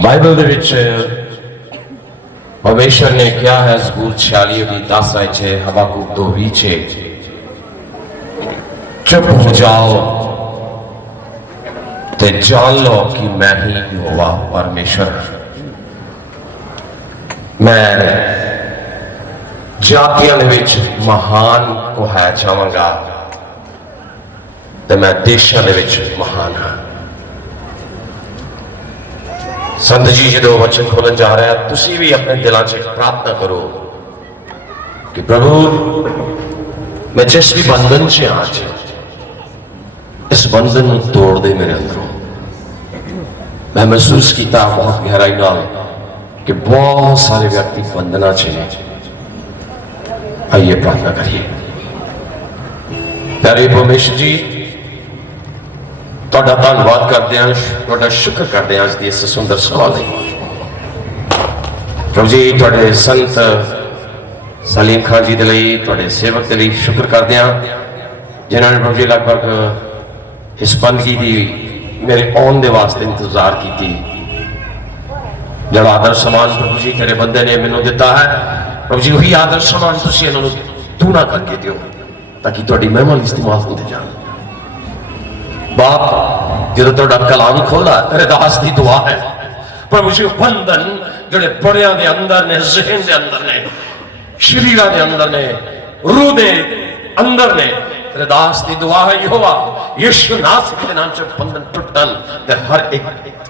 Bible दे विच परमेश्वर ने क्या है ज़बूर 46 की 10 आयत है, हबाकुक 2:20 है, चुप हो जाओ ते जान लो कि मैं ही यहोवा परमेश्वर। मैं जातियां दे विच महान को है चाहांगा ते मैं देशां दे विच महान हाँ। संत जी जो वचन खोलन जा रहा है, तुसी भी अपने दिलों से प्रार्थना करो कि प्रभु मैं जिस भी बंधन से आज इस बंधन को तोड़ दे मेरे अंदरों। मैं महसूस किया बहुत गहराई नाल कि बहुत सारे व्यक्ति बंधना चाहिए। आइए प्रार्थना करिए। प्यारे परमेश्वर जी, तुहाडा धन्नवाद करते हैं, तुहाडा शुक्र करते हैं अज की इस सुंदर सभा लई। प्रभु जी तुहाडे संत सलीम खान जी दे लई, तुहाडे सेवक दे लई शुक्र करते हैं जिन्होंने प्रभु जी लगभग इस बंदगी की मेरे आने वास्ते इंतजार की। जड़ा आदर समान प्रभु जी तेरे बंदे ने मैनू दिता है, प्रभु जी वही आदर समान तुसीं इन्हां नूं दूना करके दिओ ताकि तुहाडी महिमा लई इस्तेमाल होंदे जाण। बाप जो तुहाडा कलाम खोला तेरे दास की दुआ है प्रभु जी, बंधन जिहड़े बड़ियां दे अंदर ने, ज़हन दे अंदर ने, शरीरां दे अंदर ने, रूह दे अंदर ने, तेरे दास की दुआ है यहोवा यीशु नासरी के नाम से बंधन टुटन ते हर एक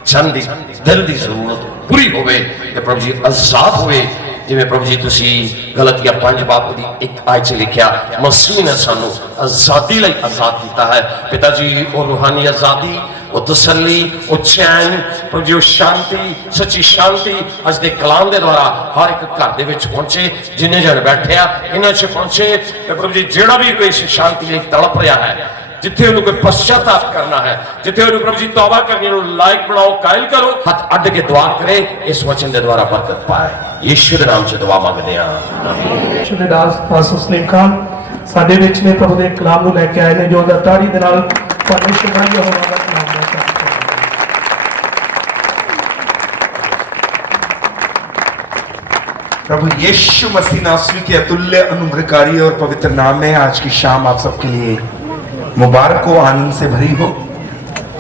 जन दी दिल की जरूरत पूरी होवे ते प्रभु जी आजाद होवे। जिवें प्रभु जी तुसी गलतियां 5 बाब दी 1 आयत च लिखिया, मसीह ने सानू आजादी लई आजाद किया है। पिता जी वो रूहानी आजादी, वो तसल्ली, वो चैन, प्रभु जी वो शांति, सच्ची शांति अज दे कलाम दे द्वारा हर एक घर दे विच पहुंचे। जिन्हें जन बैठे इन्हां च पहुंचे प्रभु जी, जेड़ा भी कोई शांति लई तड़प रहा है, जिथे उन्हें कोई पश्चाताप करना है, जिथे उन्हें प्रभु जी तौबा करने लायक बनाओ, कायल करो, हाथ अड्ड के दुआ करे, इस वचन के द्वारा बरकत पाए। यीशु के नाम से दुआ मांगते हैं, आमीन। शुद्ध दास पास्टर सलीम खान साडे विच ने प्रभु दे कलाम नूं लैके आए ने, जो ताड़ी दे नाल परमेश्वर दा यहोवा दा कलाम दा प्रभु यीशु मसीह नासरी के अतुल्य अनुग्रहकारी और पवित्र नाम में आज की शाम आप सबके लिए मुबारक हो, आनंद से भरी हो।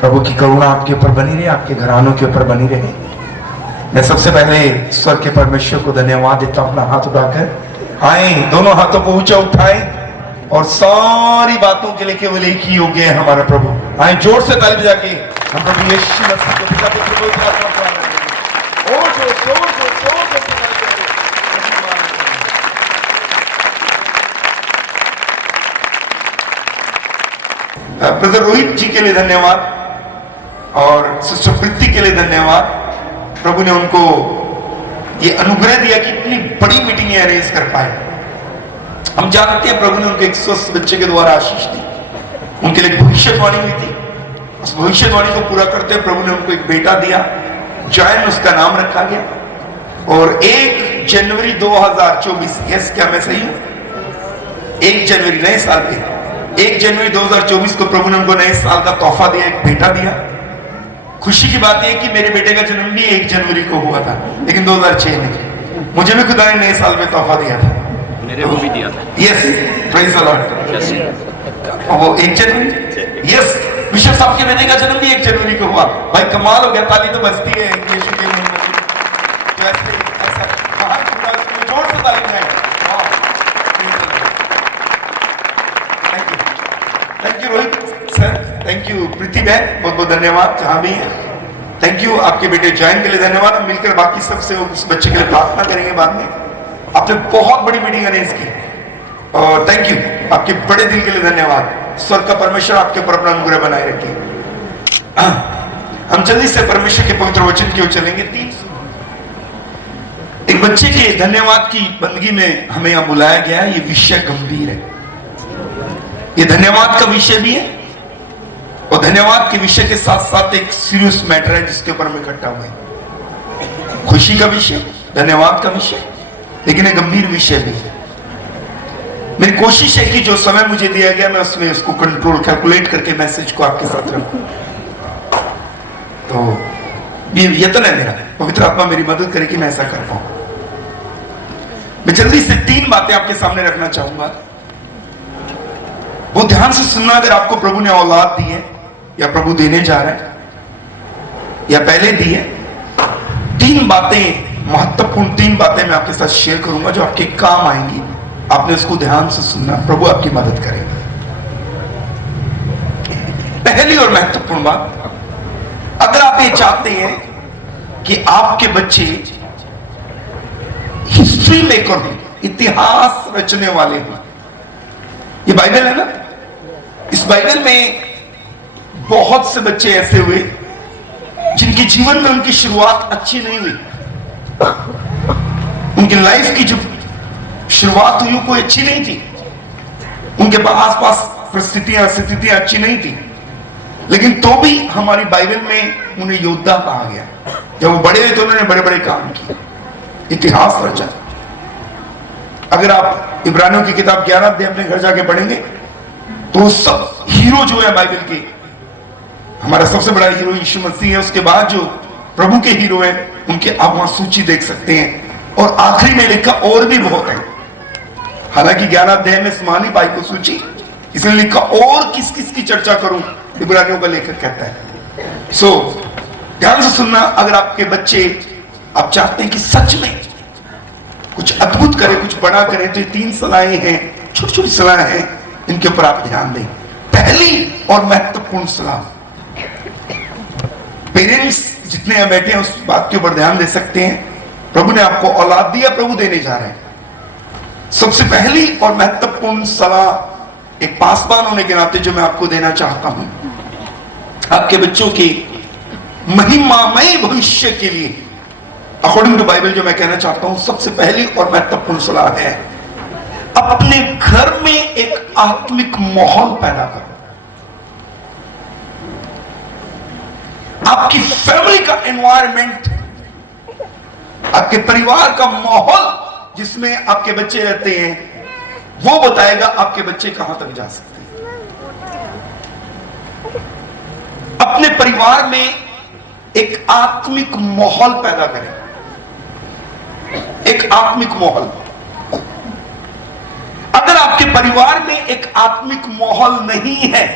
प्रभु की करुणा आपके ऊपर बनी रहे, आपके घरानों के ऊपर बनी रहे। मैं सबसे पहले स्वर्ग के परमेश्वर को धन्यवाद देता हूं, अपना हाथ उठाकर आए, दोनों हाथों को ऊंचा उठाएं और सारी बातों के लिए केवल एक ही योग्य है हमारा प्रभु। आए जोर से ताली बजा के हम प्रभु यीशु मसीह को पिता पुत्र पवित्र आत्मा को ब्रदर रोहित जी के लिए धन्यवाद और सिस्टर प्रीति के लिए धन्यवाद। प्रभु ने उनको ये अनुग्रह दिया कि इतनी बड़ी मीटिंग अरेंज कर पाए। हम जानते हैं प्रभु ने उनको एक स्वस्थ बच्चे के द्वारा आशीष दी, उनके लिए भविष्यवाणी हुई थी। उस भविष्यवाणी को पूरा करते हुए प्रभु ने उनको एक बेटा दिया, जॉन उसका नाम रखा गया। और 1 जनवरी 2024, यस क्या मैं सही हूं? 1 जनवरी नए साल पे 1 जनवरी 2024 को प्रभु ने उनको नए साल का तोहफा दिया, एक बेटा दिया। खुशी की बात यह कि मेरे बेटे का जन्म भी 1 जनवरी को हुआ था, लेकिन 2006 में मुझे भी खुदा ने नए साल में तोहफा दिया था, मेरे को भी दिया था। Yes, praise the Lord. वो 1 जनवरी, यस, बिशप साहब के बेटे का जन्म भी 1 जनवरी को हुआ। भाई कमाल हो गया, ताली तो बजती है यीशु के नाम में। तो ऐसा महान खुदा, इसको जोर से ताली बजाएं। Thank you Rohit sir, thank you Preeti बहन, बहुत बहुत धन्यवाद जहां भी है। थैंक यू आपके बेटे जॉइन के लिए धन्यवाद। हम मिलकर बाकी सबसे उस बच्चे के लिए प्रार्थना करेंगे बाद में। आपने बहुत बड़ी मीटिंग अरेंज की और थैंक यू, आपके बड़े दिल के लिए धन्यवाद। स्वर्ग का परमेश्वर आपके ऊपर अपना अनुग्रह बनाए रखे। हम जल्दी से परमेश्वर के पवित्र वचन की ओर चलेंगे। एक बच्चे के धन्यवाद की बंदगी में हमें यहां बुलाया गया है। ये विषय गंभीर है, ये धन्यवाद का विषय भी है और धन्यवाद के विषय के साथ साथ एक सीरियस मैटर है जिसके ऊपर हम इकट्ठा हुए। खुशी का विषय, धन्यवाद का विषय, लेकिन एक गंभीर विषय भी है। मेरी कोशिश है कि जो समय मुझे दिया गया मैं उसमें उसको कंट्रोल कैलकुलेट करके मैसेज को आपके साथ रखूं। तो ये यत्न है मेरा, पवित्र आत्मा मेरी मदद करे कि मैं ऐसा कर पाऊं। मैं जल्दी से 3 बातें आपके सामने रखना चाहूंगा, वो ध्यान से सुनना। अगर आपको प्रभु ने औलाद दी है या प्रभु देने जा रहा है या पहले दी है, 3 बातें, महत्वपूर्ण 3 बातें मैं आपके साथ शेयर करूंगा जो आपके काम आएंगी। आपने उसको ध्यान से सुनना, प्रभु आपकी मदद करेगा। पहली और महत्वपूर्ण बात, अगर आप ये चाहते हैं कि आपके बच्चे हिस्ट्री मेकर हों, इतिहास रचने वाले हों, ये बाइबल है ना, इस बाइबल में बहुत से बच्चे ऐसे हुए जिनके जीवन में उनकी शुरुआत अच्छी नहीं हुई, उनकी लाइफ की जो शुरुआत हुई कोई अच्छी नहीं थी, उनके आसपास परिस्थितियां स्थितियां अच्छी नहीं थी, लेकिन तो भी हमारी बाइबल में उन्हें योद्धा कहा गया। जब वो बड़े हुए तो उन्होंने बड़े बड़े काम किए, इतिहास रचा। अगर आप इब्रानियों की किताब 11 अध्याय अपने घर जाके पढ़ेंगे तो सब हीरो जो है बाइबल के, हमारा सबसे बड़ा हीरो यीशु मसीह है, उसके बाद जो प्रभु के हीरो है उनके आप वहां सूची देख सकते हैं। और आखिरी में लिखा और भी बहुत है, हालांकि 11 अध्याय में समान ही पाई को सूची, इसलिए लिखा और किस किस की चर्चा करूं, इब्रानियों का लेखक कहता है। सो ध्यान से सुनना, अगर आपके बच्चे, आप चाहते हैं कि सच में कुछ अद्भुत करे, कुछ बड़ा करे, तो ये 3 सलाहें हैं, छोटी छोटी सलाहें हैं, इनके ऊपर आप ध्यान दें। पहली और महत्वपूर्ण सलाह, पेरेंट्स जितने यहां बैठे हैं उस बात के ऊपर ध्यान दे सकते हैं। प्रभु ने आपको औलाद दिया, प्रभु देने जा रहे हैं। सबसे पहली और महत्वपूर्ण सलाह एक पासवान होने के नाते जो मैं आपको देना चाहता हूं, आपके बच्चों के महिमामय भविष्य के लिए, अकॉर्डिंग टू बाइबल जो मैं कहना चाहता हूं, सबसे पहली और महत्वपूर्ण सलाह है, अपने घर में एक आत्मिक माहौल पैदा करो। आपकी फैमिली का एनवायरनमेंट, आपके परिवार का माहौल जिसमें आपके बच्चे रहते हैं, वो बताएगा आपके बच्चे कहां तक जा सकते हैं। अपने परिवार में एक आत्मिक माहौल पैदा करें, एक आत्मिक माहौल। अगर आपके परिवार में एक आत्मिक माहौल नहीं है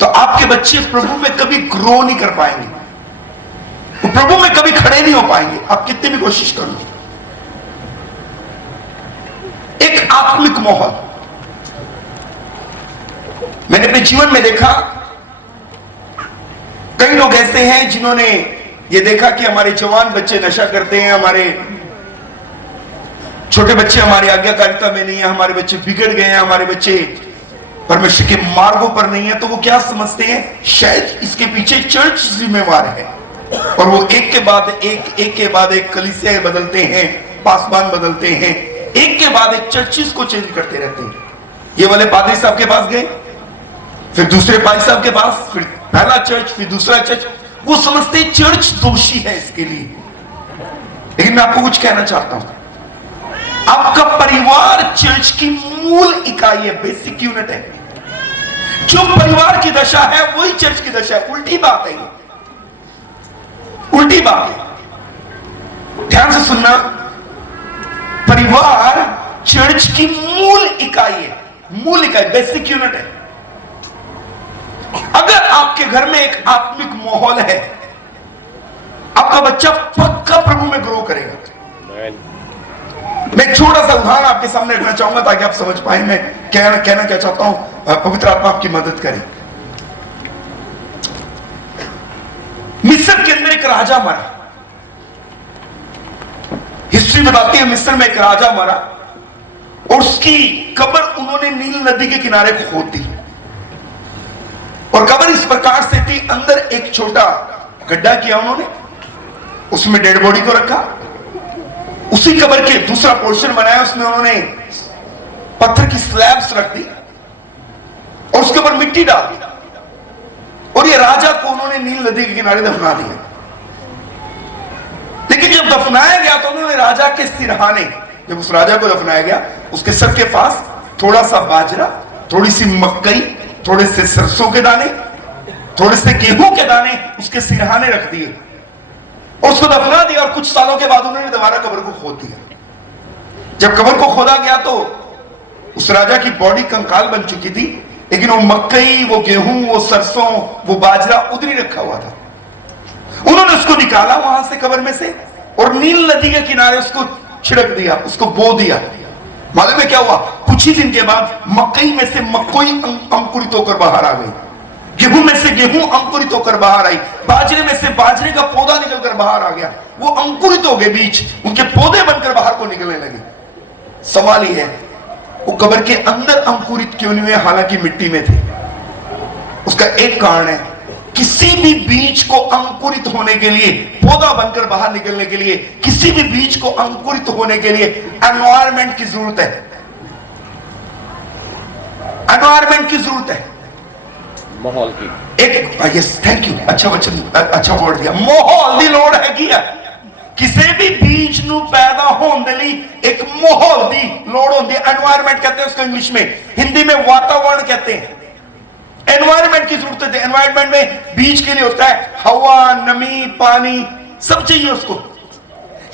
तो आपके बच्चे प्रभु में कभी ग्रो नहीं कर पाएंगे, वो प्रभु में कभी खड़े नहीं हो पाएंगे, आप कितनी भी कोशिश कर लो। एक आत्मिक माहौल, मैंने अपने जीवन में देखा कई लोग ऐसे हैं जिन्होंने ये देखा कि हमारे जवान बच्चे नशा करते हैं, हमारे छोटे बच्चे हमारी आज्ञाकारिता में नहीं है, हमारे बच्चे बिगड़ गए हैं, हमारे बच्चे परमेश्वर के मार्गों पर नहीं है, तो वो क्या समझते हैं, शायद इसके पीछे चर्च जिम्मेवार है। और वो एक के बाद एक कलीसिया बदलते हैं, पासवान बदलते हैं, एक के बाद एक चर्चिस को चेंज करते रहते हैं। ये वाले पादरी साहब के पास गए, फिर दूसरे पादरी साहब के पास, फिर पहला चर्च, फिर दूसरा चर्च। वो समझते हैं चर्च दोषी है इसके लिए। लेकिन मैं आपको कुछ कहना चाहता हूं, आपका परिवार चर्च की मूल इकाई है, बेसिक यूनिट है। जो परिवार की दशा है वही चर्च की दशा है। उल्टी बात है ये, उल्टी बात है। ध्यान से सुनना, परिवार चर्च की मूल इकाई है, मूल इकाई, बेसिक यूनिट है। अगर आपके घर में एक आत्मिक माहौल है, आपका बच्चा पक्का प्रभु में ग्रो करेगा। मैं छोटा सा उदाहरण आपके सामने रखना चाहूंगा ताकि आप समझ पाए मैं कहना क्या चाहता हूं। पवित्र आत्मा आपकी मदद करे। मिस्र के अंदर एक राजा मरा, हिस्ट्री बताती है मिस्र में एक राजा मरा और उसकी कब्र उन्होंने नील नदी के किनारे खोद दी। और कब्र इस प्रकार से थी, अंदर एक छोटा गड्ढा किया उन्होंने, उसमें डेड बॉडी को रखा। उसी कब्र के दूसरा पोर्शन बनाया, उसमें उन्होंने पत्थर की स्लैब्स रख दी और उसके ऊपर मिट्टी डाल दी। और ये राजा को उन्होंने नील नदी के किनारे दफना दिया। लेकिन जब दफनाया गया तो उन्होंने राजा के सिरहाने, जब उस राजा को दफनाया गया, उसके सर के पास थोड़ा सा बाजरा, थोड़ी सी मकई, थोड़े से सरसों के दाने थोड़े से गेहूं के दाने उसके सिरहाने रख दिए और उसको दफना दिया, और कुछ सालों के बाद उन्होंने दोबारा कब्र को खोद दिया। जब कब्र को खोदा गया तो उस राजा की बॉडी कंकाल बन चुकी थी, लेकिन वो मकई, वो गेहूं, वो सरसों, वो बाजरा उधर ही रखा हुआ था। उन्होंने उसको निकाला वहां से कब्र में से और नील नदी के किनारे उसको छिड़क दिया, उसको बो दिया। मालूम है क्या हुआ? कुछ ही दिन के बाद मकई में से मकई अंकुरित होकर बाहर आ गई, गेहूं में से गेहूं अंकुरित होकर बाहर आई, बाजरे में से बाजरे का पौधा निकलकर बाहर आ गया। वो अंकुरित हो गए, बीज उनके पौधे बनकर बाहर को निकलने लगे। सवाल ही है वो कब्र के अंदर अंकुरित क्यों नहीं हुए, हालांकि मिट्टी में थे? उसका एक कारण है, किसी भी बीज को अंकुरित होने के लिए, पौधा बनकर बाहर निकलने के लिए, किसी भी बीज को अंकुरित होने के लिए एनवायरमेंट की जरूरत है। एनवायरमेंट की जरूरत है, माहौल की। एक यस, थैंक यू, अच्छा वचन, अच्छा वर्ड दिया। माहौल की लोड़ है कि किसी भी बीज ਨੂੰ पैदा होने के लिए एक माहौल की लोड़ होती है। एनवायरमेंट कहते हैं उसको इंग्लिश में, हिंदी में वातावरण कहते हैं। एनवायरमेंट की जरूरत है। एनवायरमेंट में बीज के लिए होता है हवा, नमी, पानी, सब चाहिए उसको।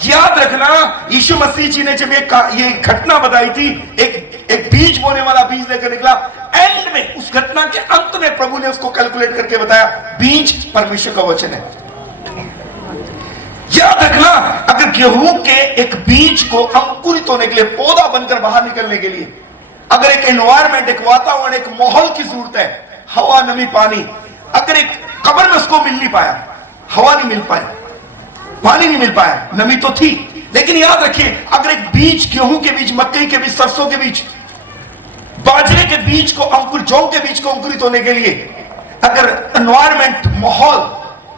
याद रखना, यीशु मसीह जी ने जब ये घटना बताई थी, एक बीज बोने वाला बीज लेकर निकला, एंड में उस घटना के अंत में प्रभु ने उसको कैलकुलेट करके बताया, बीज परमेश्वर का वचन है। याद रखना, अगर गेहूं के एक बीज को अंकुरित होने के लिए, पौधा बनकर बाहर निकलने के लिए, अगर एक एनवायरमेंट, एक वातावरण, एक माहौल की जरूरत है, हवा, नमी, पानी, अगर एक कब्र में उसको मिल नहीं पाया, हवा नहीं मिल पाई, पानी नहीं मिल पाया, नमी तो थी, लेकिन याद रखिए, अगर एक बीज, गेहूं के बीज, मकई के बीज, सरसों के बीज, बाजरे के बीज को अंकुरित, जौ के बीज को अंकुरित होने के लिए अगर एनवायरमेंट, माहौल,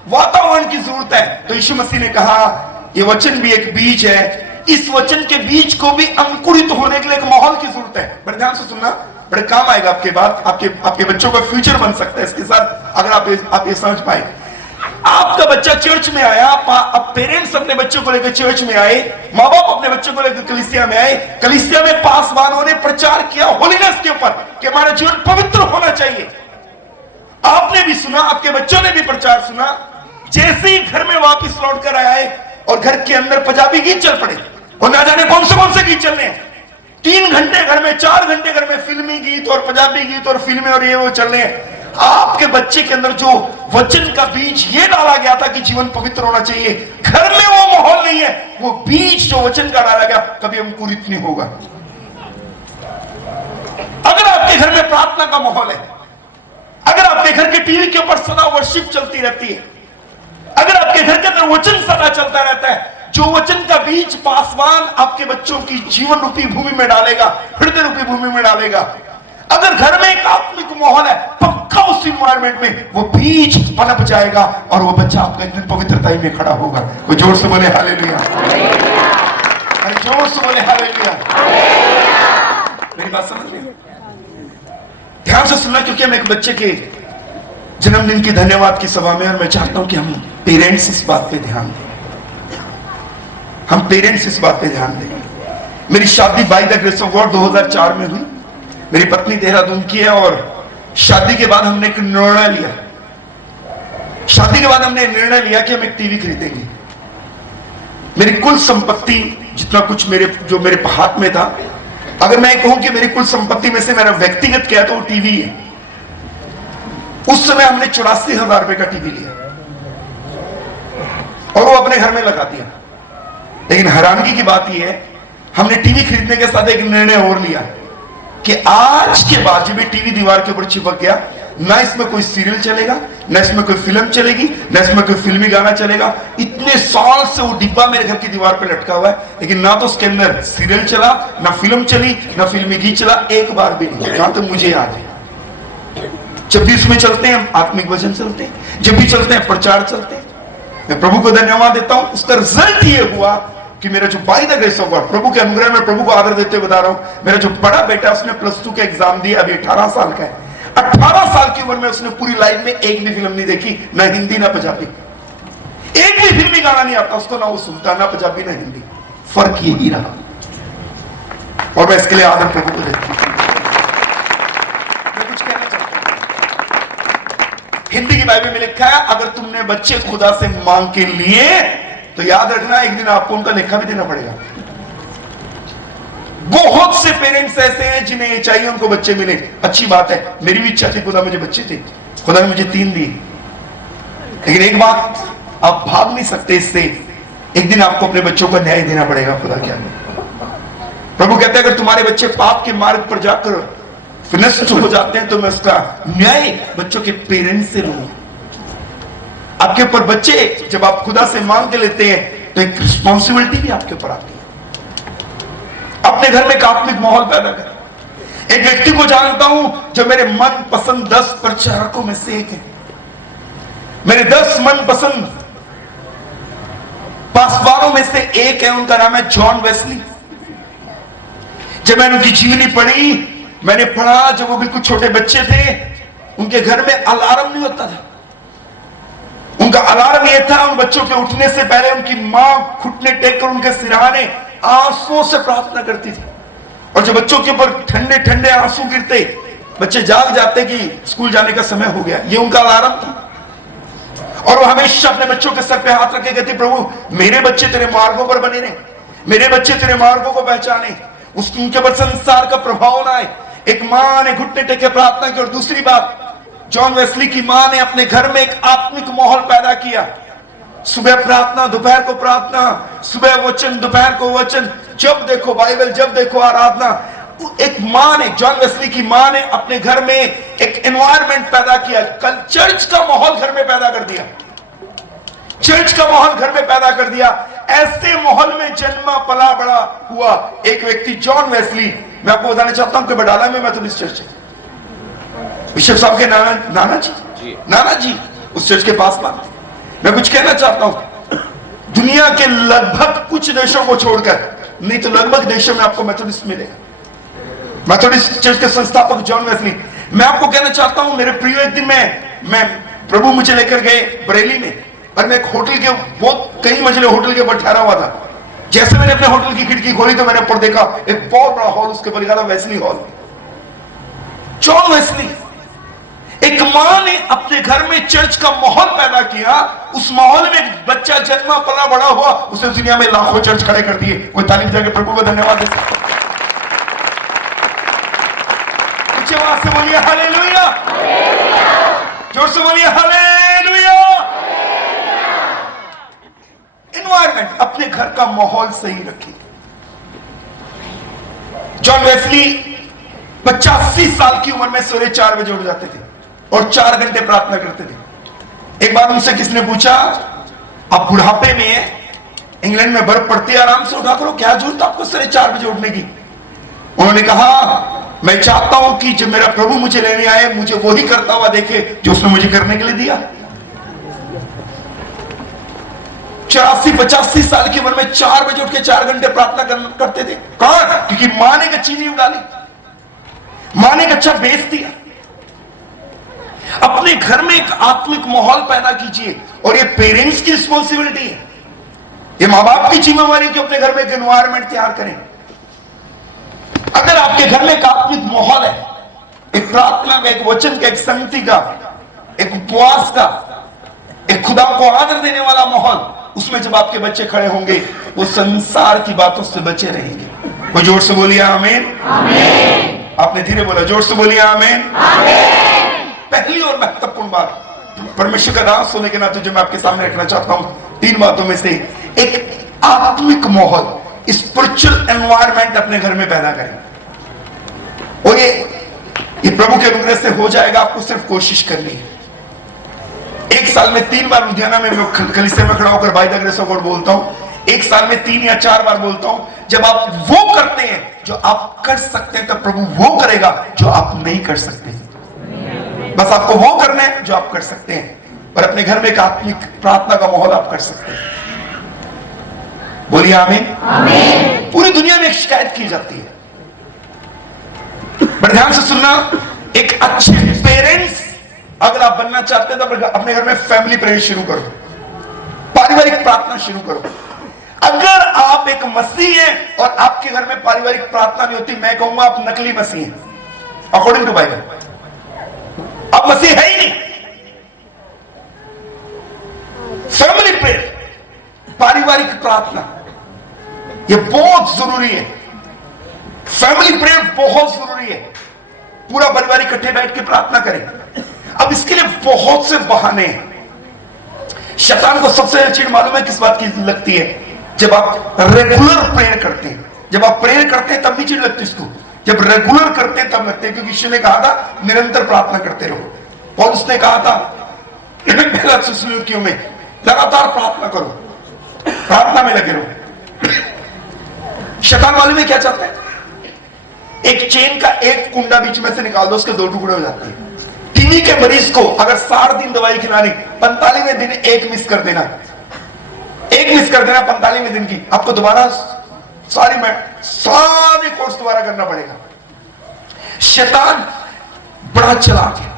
वातावरण की जरूरत है, तो यीशु मसीह ने कहा ये वचन भी एक बीज है, इस वचन के बीज को भी अंकुरित होने के लिए एक माहौल की जरूरत है। बड़े ध्यान से सुनना, बड़े काम आएगा आपके बाद, आपके बच्चों का फ्यूचर बन सकता है इसके साथ, अगर आप ये समझ पाए। आपका बच्चा चर्च में आया, आप पेरेंट्स अपने बच्चों को लेकर चर्च में आए, माँ बाप अपने बच्चों को लेकर कलीसिया में आए, कलीसिया में पासवानों ने प्रचार किया होलीनेस के ऊपर कि हमारा जीवन पवित्र होना चाहिए। आपने भी सुना, आपके बच्चों ने भी प्रचार सुना। जैसे ही घर में वापस लौट कर आए और घर के अंदर पंजाबी गीत चल पड़े, और ना जाने कौन से गीत चल रहे हैं, 3 घंटे घर में, 4 घंटे घर में फिल्मी गीत और पंजाबी गीत और फिल्में और ये वो चल रहे हैं। आपके बच्चे के अंदर जो वचन का बीज ये डाला गया था कि जीवन पवित्र होना चाहिए, घर में वो माहौल नहीं है, वो बीज जो वचन का डाला गया कभी अंकुरित नहीं होगा। अगर आपके घर में प्रार्थना का माहौल है, अगर आपके घर के टीवी के ऊपर सदा वर्शिप चलती रहती है, अगर आपके घर के अंदर वचन सदा चलता रहता है, जो वचन का बीज पासवान आपके बच्चों की जीवन रूपी भूमि में डालेगा, हृदय रूपी भूमि में डालेगा, अगर घर में एक आत्मिक माहौल है, पक्का उस इन्वायरमेंट में वो बीज पनप जाएगा और वो बच्चा आपका एक दिन पवित्रता में खड़ा होगा। कोई जोर से बोले हालेलुया, अरे जोर से बोले हालेलुया। मेरी बात समझ रहे हो? ध्यान से सुनना, क्योंकि हम एक बच्चे के जन्मदिन की धन्यवाद की सभा में, और मैं चाहता हूं कि हम पेरेंट्स इस बात पे ध्यान दें, हम पेरेंट्स इस बात पे ध्यान दें। मेरी शादी bye the grace of God 2004 में हुई। मेरी पत्नी देहरादून की है, और शादी के बाद हमने एक निर्णय लिया, शादी के बाद हमने निर्णय लिया कि हम एक टीवी खरीदेंगे। मेरी कुल संपत्ति, जितना कुछ जो मेरे हाथ में था, अगर मैं कहूं कि मेरी कुल संपत्ति में से मेरा व्यक्तिगत क्या है तो वो टीवी है। उस समय हमने 84,000 रुपए का टीवी लिया और वो अपने घर में लगा दिया। लेकिन हैरानगी की बात यह है, हमने टीवी खरीदने के साथ एक निर्णय और लिया कि आज के बाद जब ये टीवी दीवार के ऊपर चिपक गया, ना इसमें कोई सीरियल चलेगा, ना इसमें कोई फिल्म चलेगी, ना इसमें कोई फिल्मी गाना चलेगा। इतने साल से वो डिब्बा मेरे घर की दीवार पे लटका हुआ है, लेकिन ना तो उसके अंदर सीरियल चला, ना फिल्म चली, ना फिल्मी गीत चला, एक बार भी नहीं, जहां तक मुझे याद है। जब भी उसमें चलते हैं आत्मिक वचन चलते हैं, जब भी चलते हैं प्रचार चलते हैं। मैं प्रभु को धन्यवाद देता हूं। उसका रिजल्ट ये हुआ कि मेरा जो by the grace of God, प्रभु के अनुग्रह में, प्रभु को आदर देते हुए बता रहा हूं, मेरा जो बड़ा बेटा उसने +2 का एग्जाम दिया, अभी 18 साल का है। 18 साल की उम्र में उसने पूरी लाइफ में एक भी फिल्म नहीं देखी, ना हिंदी ना पंजाबी, एक भी फिल्मी गाना नहीं आता उसको, ना वो सुनता, ना पंजाबी ना हिंदी। फर्क यही रहा, और मैं इसके लिए आदर प्रभु को देता हूं। मैं कुछ कहना चाहता हूं, हिंदी की बाइबल में लिखा है, अगर तुमने बच्चे खुदा से मांग के लिए तो याद रखना एक दिन आपको उनका लेखा भी देना पड़ेगा। बहुत से पेरेंट्स ऐसे हैं जिन्हें ये चाहिए उनको बच्चे मिले, अच्छी बात है, मेरी भी इच्छा थी खुदा मुझे बच्चे थे, खुदा ने मुझे 3 दिए, लेकिन एक बात आप भाग नहीं सकते इससे, एक दिन आपको अपने बच्चों का न्याय देना पड़ेगा खुदा के आगे। प्रभु कहते हैं अगर तुम्हारे बच्चे पाप के मार्ग पर जाकर नष्ट हो जाते हैं तो मैं उसका न्याय बच्चों के पेरेंट्स से लूंगा। आपके ऊपर बच्चे जब आप खुदा से मांग के लेते हैं तो एक रिस्पॉन्सिबिलिटी भी आपके ऊपर आती है। अपने घर में एक आत्मिक माहौल पैदा करें। एक व्यक्ति को जानता हूं जो मेरे मन पसंद 10 प्रचारकों में से एक है, मेरे 10 मन पसंद पासवानों में से एक है, उनका नाम है जॉन वेस्ली। जब मैंने उनकी जीवनी पढ़ी, मैंने पढ़ा जब वो बिल्कुल छोटे बच्चे थे, उनके घर में अलार्म नहीं होता था। उनका अलार्म ये था, उन बच्चों के उठने से पहले उनकी मां घुटने टेक कर उनके सिरहाने आंसुओं से प्रार्थना करती थी, और जब बच्चों के ऊपर ठंडे ठंडे आंसू गिरते, बच्चे जाग जाते कि स्कूल जाने का समय हो गया। ये उनका अलार्म था। और वो हमेशा अपने बच्चों के सर पे हाथ रखे कहते, प्रभु मेरे बच्चे तेरे मार्गों पर बने रहे, मेरे बच्चे तेरे मार्गों को पहचाने, उनके ऊपर संसार का प्रभाव ना आए। एक मां ने घुटने टेके प्रार्थना की। और दूसरी बात, जॉन वेस्ली की मां ने अपने घर में एक आत्मिक माहौल पैदा किया। सुबह प्रार्थना, दोपहर को प्रार्थना, सुबह वचन, दोपहर को वचन, जब देखो बाइबल, जब देखो आराधना। एक मां ने, जॉन वेस्ली की मां ने अपने घर में एक एनवायरनमेंट पैदा किया, कल चर्च का माहौल घर में पैदा कर दिया, चर्च का माहौल घर में पैदा कर दिया। ऐसे माहौल में जन्मा पला बड़ा हुआ एक व्यक्ति जॉन वेस्ली। मैं आपको बताना चाहता हूं कि बडाला में मेथोडिस्ट चर्च है, बिशप साहब के नाना जी उस चर्च के पास बात। मैं कुछ कहना चाहता हूं, दुनिया के लगभग कुछ देशों को छोड़कर, नहीं तो लगभग देशों में आपको मेथोडिस्ट मिलेगा। मेथोडिस्ट चर्च के संस्थापक जॉन वेस्ली। मैं आपको कहना चाहता हूं मेरे प्रिय, एक दिन मैं प्रभु मुझे लेकर गए बरेली में, और मैं एक होटल के बहुत कई मंजिले होटल के ऊपर ठहरा हुआ था। जैसे मैंने अपने होटल की खिड़की खोली तो मैंने ऊपर देखा एक बहुत बड़ा हॉल, उसके ऊपर लिखा था वेस्ली हॉल, जॉन वेस्ली। एक मां ने अपने घर में चर्च का माहौल पैदा किया, उस माहौल में बच्चा जन्मा पला बड़ा हुआ, उसने दुनिया में लाखों चर्च खड़े कर दिए। कोई तालीम देकर प्रभु को धन्यवाद दे। आवाज से बोलिए हालेलुया, जोर से बोलिए हालेलुया। एनवायरमेंट, अपने घर का माहौल सही रखिए। जॉन वेस्ली 85 साल की उम्र में सवेरे 4 बजे उठ जाते थे और 4 घंटे प्रार्थना करते थे। एक बार उनसे किसने पूछा, आप बुढ़ापे में हैं, इंग्लैंड में बर्फ पड़ती है, आराम से उठा करो, क्या जरूरत आपको सवेरे 4 बजे उठने की। उन्होंने कहा, मैं चाहता हूं कि जब मेरा प्रभु मुझे लेने आए, मुझे वही करता हुआ देखे जो उसने मुझे करने के लिए दिया। 84-85 साल की उम्र में 4 बजे उठ के 4 घंटे प्रार्थना करते थे। कौन? क्योंकि मां ने कच्ची नींव डाली, मां ने कच्चा बेस दिया। अपने घर में एक आत्मिक माहौल पैदा कीजिए, और ये पेरेंट्स की रिस्पॉन्सिबिलिटी है, ये मां बाप की जिम्मेवारी कि अपने घर में एक एनवायरनमेंट तैयार करें। अगर आपके घर में एक आत्मिक माहौल है, एक प्रार्थना का, एक वचन का, एक संगति का, एक उपवास का, एक खुदा को आदर देने वाला माहौल, उसमें जब आपके बच्चे खड़े होंगे वो संसार की बातों से बचे रहेंगे। वो जोर से बोलिए आमीन। आपने धीरे बोला, जोर से बोलिए आमीन। पहली और महत्वपूर्ण बात, परमेश्वर का दास होने के नाते जो मैं आपके सामने रखना चाहता हूं, 3 बातों में से एक आत्मिक माहौल, स्पिरिचुअल एनवायरनमेंट अपने घर में पैदा करें। और ये प्रभु के अनुग्रह से हो जाएगा, आपको सिर्फ कोशिश करनी है। एक साल में 3 बार लुधियाना में मैं कलीसिया में खड़ा होकर bye the grace of God बोलता हूं। एक साल में 3 या 4 बार बोलता हूं। जब आप वो करते हैं जो आप कर सकते हैं, तब प्रभु वो करेगा जो आप नहीं कर सकते। बस आपको वो करना है जो आप कर सकते हैं, और अपने घर में एक आत्मिक प्रार्थना का माहौल आप कर सकते हैं। बोलिए आमीन। पूरी दुनिया में एक शिकायत की जाती है, बड़े ध्यान से सुनना। एक अच्छे पेरेंट्स अगर आप बनना चाहते हैं तो अपने घर में फैमिली प्रेयर शुरू करो, पारिवारिक प्रार्थना शुरू करो। अगर आप एक मसीह हैं और आपके घर में पारिवारिक प्रार्थना नहीं होती, मैं कहूंगा आप नकली मसीह हैं, अकॉर्डिंग टू बाइबल। आप मसीह है ही नहीं। पारिवारिक प्रार्थना, ये बहुत जरूरी है। फैमिली प्रेयर बहुत जरूरी है। पूरा परिवार इकट्ठे बैठ के प्रार्थना करें। अब इसके लिए बहुत से बहाने हैं। शैतान को सबसे अच्छी चीज मालूम है किस बात की लगती है? जब आप रेगुलर प्रेयर करते हैं, जब आप प्रेयर करते हैं तब नहीं चिढ़ लगती इसको, जब रेगुलर करते हैं तब लगते हैं। क्योंकि यीशु ने कहा था निरंतर प्रार्थना करते रहो। पौलुस ने कहा था पहला थिस्सलुनीकियों में लगातार प्रार्थना करो, प्रार्थना में लगे रहो। शैतान मालूम है क्या चाहता है? एक चेन का एक कुंडा बीच में से निकाल दो, उसके दो टुकड़े हो जाते हैं। टीबी के मरीज को अगर 60 दिन दवाई खिलानी, 45वें दिन एक मिस कर देना, 45वें दिन की, आपको दोबारा सारी कोर्स दोबारा करना पड़ेगा। शैतान बड़ा चालाक है,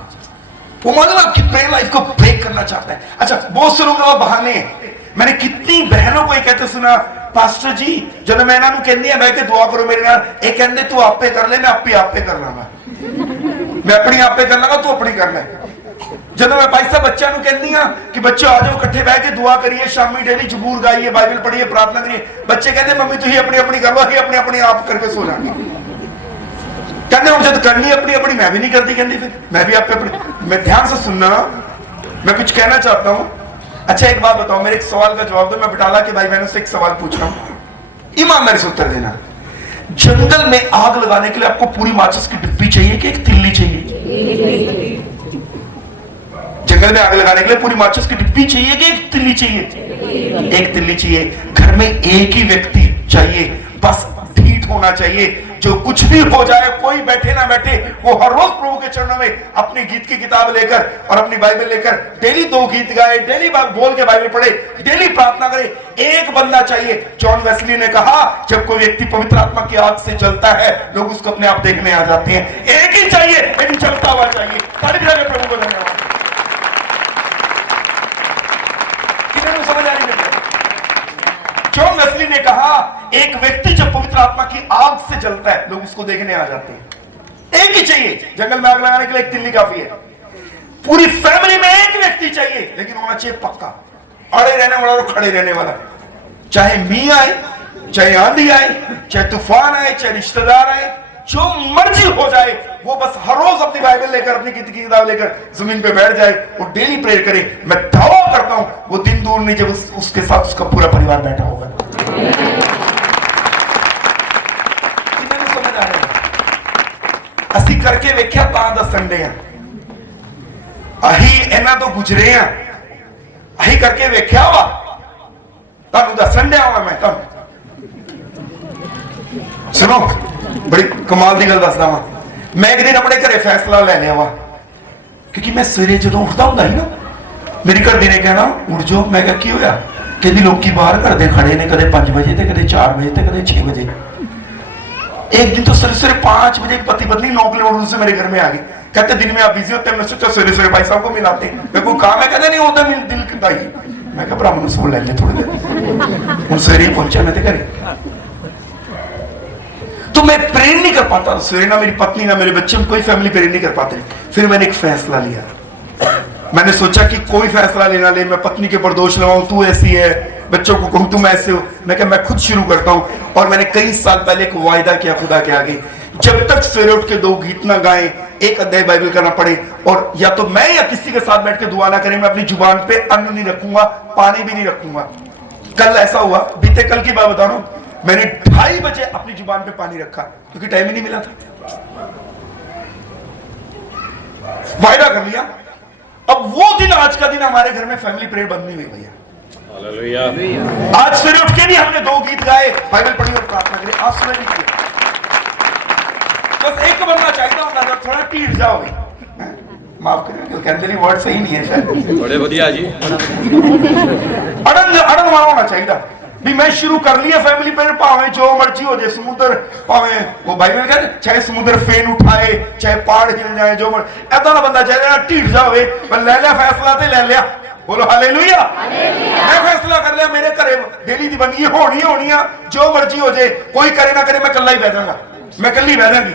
वो मालूम आपकी प्रेयर लाइफ को ब्रेक करना चाहता है। अच्छा, बहुत से लोग बहाने हैं। मैंने कितनी बहनों को ये कहते सुना, पास्टर जी जो मैं इन्हों कहनी है मैं के दुआ करो मेरे नाल, ये कहते तू आपे कर ले, मैं आप पे कर लांगा, मैं अपनी आपे कर लांगा, तू अपनी कर ले। जब मैं भाई साहब बच्चों को कहनी हां कि बच्चों आ जाओ इकट्ठे बैठ के दुआ करिए, शामी डेली जबूर गाइए, बाइबल पढ़िए, प्रार्थना करिए, बच्चे कहते मम्मी तुम अपनी अपनी कर लो, अपनी अपनी आप करके सो जाएंगे। कहते हम जब करनी अपनी अपनी, मैं भी नहीं करती, कहती फिर मैं भी आप अपनी। मैं ध्यान से सुनना, मैं कुछ कहना चाहता हूं। अच्छा एक बात बताओ, मेरे एक सवाल का जवाब दो। मैं बटाला के भाई बहनों से एक सवाल पूछ रहा हूं, ईमानदारी से उत्तर देना। जंगल में आग लगाने के लिए आपको पूरी माचिस की डिब्बी चाहिए कि एक तिल्ली चाहिए? जंगल में आग लगाने के लिए पूरी माचिस की डिब्बी चाहिए कि एक तिल्ली चाहिए? एक तिल्ली चाहिए। घर में एक ही व्यक्ति चाहिए, बस ढीठ होना चाहिए। जो कुछ भी हो जाए, कोई बैठे ना बैठे, वो हर रोज प्रभु के चरणों में अपनी गीत की किताब लेकर और अपनी बाइबल लेकर डेली 2 गीत गाए, डेली बोल के बाइबल पढ़े, डेली प्रार्थना करे। एक बंदा चाहिए। जॉन वेस्ली ने कहा जब कोई व्यक्ति पवित्र आत्मा की आग से जलता है, लोग उसको अपने आप देखने आ जाते हैं। एक ही चाहिए, लेकिन जलता हुआ चाहिए। प्रभु को धन्यवाद। समझ आ रही है? जॉन वेस्ली ने कहा एक व्यक्ति जब पवित्र आत्मा की आग से जलता है, लोग उसको देखने आ जाते हैं। एक ही चाहिए। जंगल में आग लगाने के लिए एक तिल्ली काफी है। पूरी फैमिली में एक व्यक्ति चाहिए, लेकिन होना चाहिए पक्का, अड़े रहने वाला और खड़े रहने वाला। चाहे मी आए, चाहे आंधी आए, चाहे तूफान आए, चाहे रिश्तेदार आए, जो मर्जी हो जाए, वो बस हर रोज अपनी बाइबल लेकर, अपनी गीत की किताब लेकर जमीन पे बैठ जाए और डेली प्रेयर करे। मैं दावा करता हूं वो दिन दूर नहीं जब उसके साथ उसका पूरा परिवार बैठा होगा। समझ आ रहा है? असी करके वेख्या तां दसन दे अही इन्हां तो गुजरे हां, अही करके वेख्या वा, तानू दसन दिया वा। मैं तानू सुनो, बड़ी कमाल की गल दसदा वा। मैं एक दिन अपने घरे फैसला ले लिया वा, क्योंकि मैं सवेरे जो उठता हूं ना, मेरी घर दी ने कहना उठ जाओ। मैं क्या की होया? कहती लोग बाहर घर दे खड़े ने, कदे 5 बजे, कदे 4 बजे, कदे 6 बजे। एक दिन तो सवेरे 5 बजे पति पत्नी 9 किलोमीटर से मेरे घर में आ गई। कहते दिन में आप बिजी होते हैं, सोचा सवेरे भाई साहब को मिलाते। मैं कोई काम है? कहते नहीं होता, मेरे दिल करता ही। मैं कहा ब्राह्मण सो ले थोड़ी देर, हम सवेरे पहुंचा मैं घरे। तो मैं प्रेयर नहीं कर पाता सवेरे, ना मेरी पत्नी ना मेरे बच्चे, कोई फैमिली प्रेयर नहीं कर पाते। फिर मैंने एक फैसला लिया। मैंने सोचा कि कोई फैसला लेना ले, मैं पत्नी के ऊपर दोष लगाऊं, तू ऐसी है, बच्चों को कहूं तुम ऐसे हो। मैं खुद शुरू करता हूं। और मैंने कई साल पहले एक वायदा किया खुदा के आगे, जब तक सवेरे उठ के 2 गीत ना गाएं, 1 अध्याय बाइबल करना पड़े, और या तो मैं या किसी के साथ बैठ के दुआ ना करें, मैं अपनी जुबान पे अन्न नहीं रखूंगा, पानी भी नहीं रखूंगा। कल ऐसा हुआ, बीते कल की बात बता रहा हूं, मैंने 2:30 बजे अपनी जुबान पे पानी रखा, क्योंकि टाइम ही नहीं मिला था। वायदा कर लिया। अब वो दिन, आज का दिन हमारे घर में फैमिली प्रेयर बंद नहीं हुई भैया। हालेलुया। आज सवेरे उठ के भी हमने 2 गीत गाए, बाइबल पढ़ी और प्रार्थना करी। आज सुबह नहीं किया। बस एक बनना चाहिए होता, थोड़ा टीट जाओगे, माफ करिए, कहते नहीं वर्ड सही नहीं है शायद, बड़े बढ़िया जी। अड़न वाला होना चाहिए भी मैं शुरू कर लिया फैमिली प्रेयर, भावे जो मर्जी हो जाए, समुद्र भावे वो बाइबल कहते चाहे समुद्र फेन उठाए, चाहे पहाड़ हिल जाए, जो ऐसा ना बंदा चाहिए ढीठ जावे, पर ले लिया फैसला ते ले लिया। बोलो हालेलुया। मैं फैसला कर लिया, मेरे घरे डेली दी बनी होनी जो मर्जी हो जाए, कोई करे ना करे, मैं कल्ला ही बह जाऊंगा, मैं कल्ली बह जाऊंगी।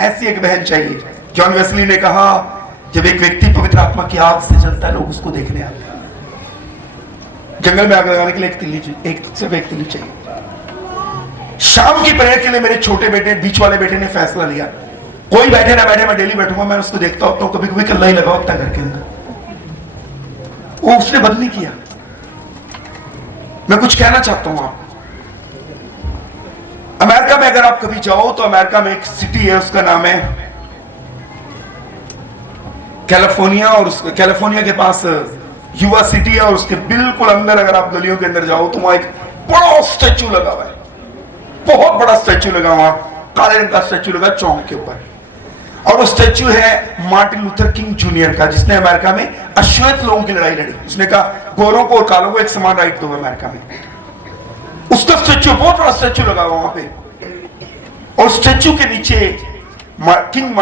ऐसी एक बहन चाहिए। जॉन वेस्ली ने कहा जब एक व्यक्ति पवित्र आत्मा की आग से जलता है, लोग उसको देखने आते हैं। जंगल में आग लगाने के लिए एक तिल्ली चाहिए, सिर्फ एक तिल्ली चाहिए। शाम की प्रेयर के लिए मेरे छोटे बेटे, बीच वाले बेटे ने फैसला लिया, कोई बैठे ना बैठे मैं डेली बैठूंगा, मैं उसको देखता होता हूं, कभी कभी कल्ला ही लगा होता है घर के अंदर। वो उसने बंद नहीं किया। मैं कुछ कहना चाहता हूं आपको, अमेरिका में अगर आप कभी जाओ तो अमेरिका में एक सिटी है, उसका नाम है कैलिफोर्निया, और उस कैलिफोर्निया के पास युवा सिटी है, और उसके बिल्कुल अंदर अगर आप गलियों के अंदर जाओ तो वहां एक बड़ा स्टैचू लगा हुआ है, बहुत बड़ा स्टैचू लगा हुआ, काले रंग का स्टैचू लगा चौक के ऊपर, और वो स्टैचू है मार्टिन लूथर किंग जूनियर का, जिसने अमेरिका में अश्वेत लोगों की लड़ाई लड़ी। उसने कहा गोरों को और कालों को एक समान राइट दो अमेरिका में। उसका स्टैचू, बहुत बड़ा स्टैचू लगा हुआ वहां पे, और स्टैचू के नीचे मार्टिन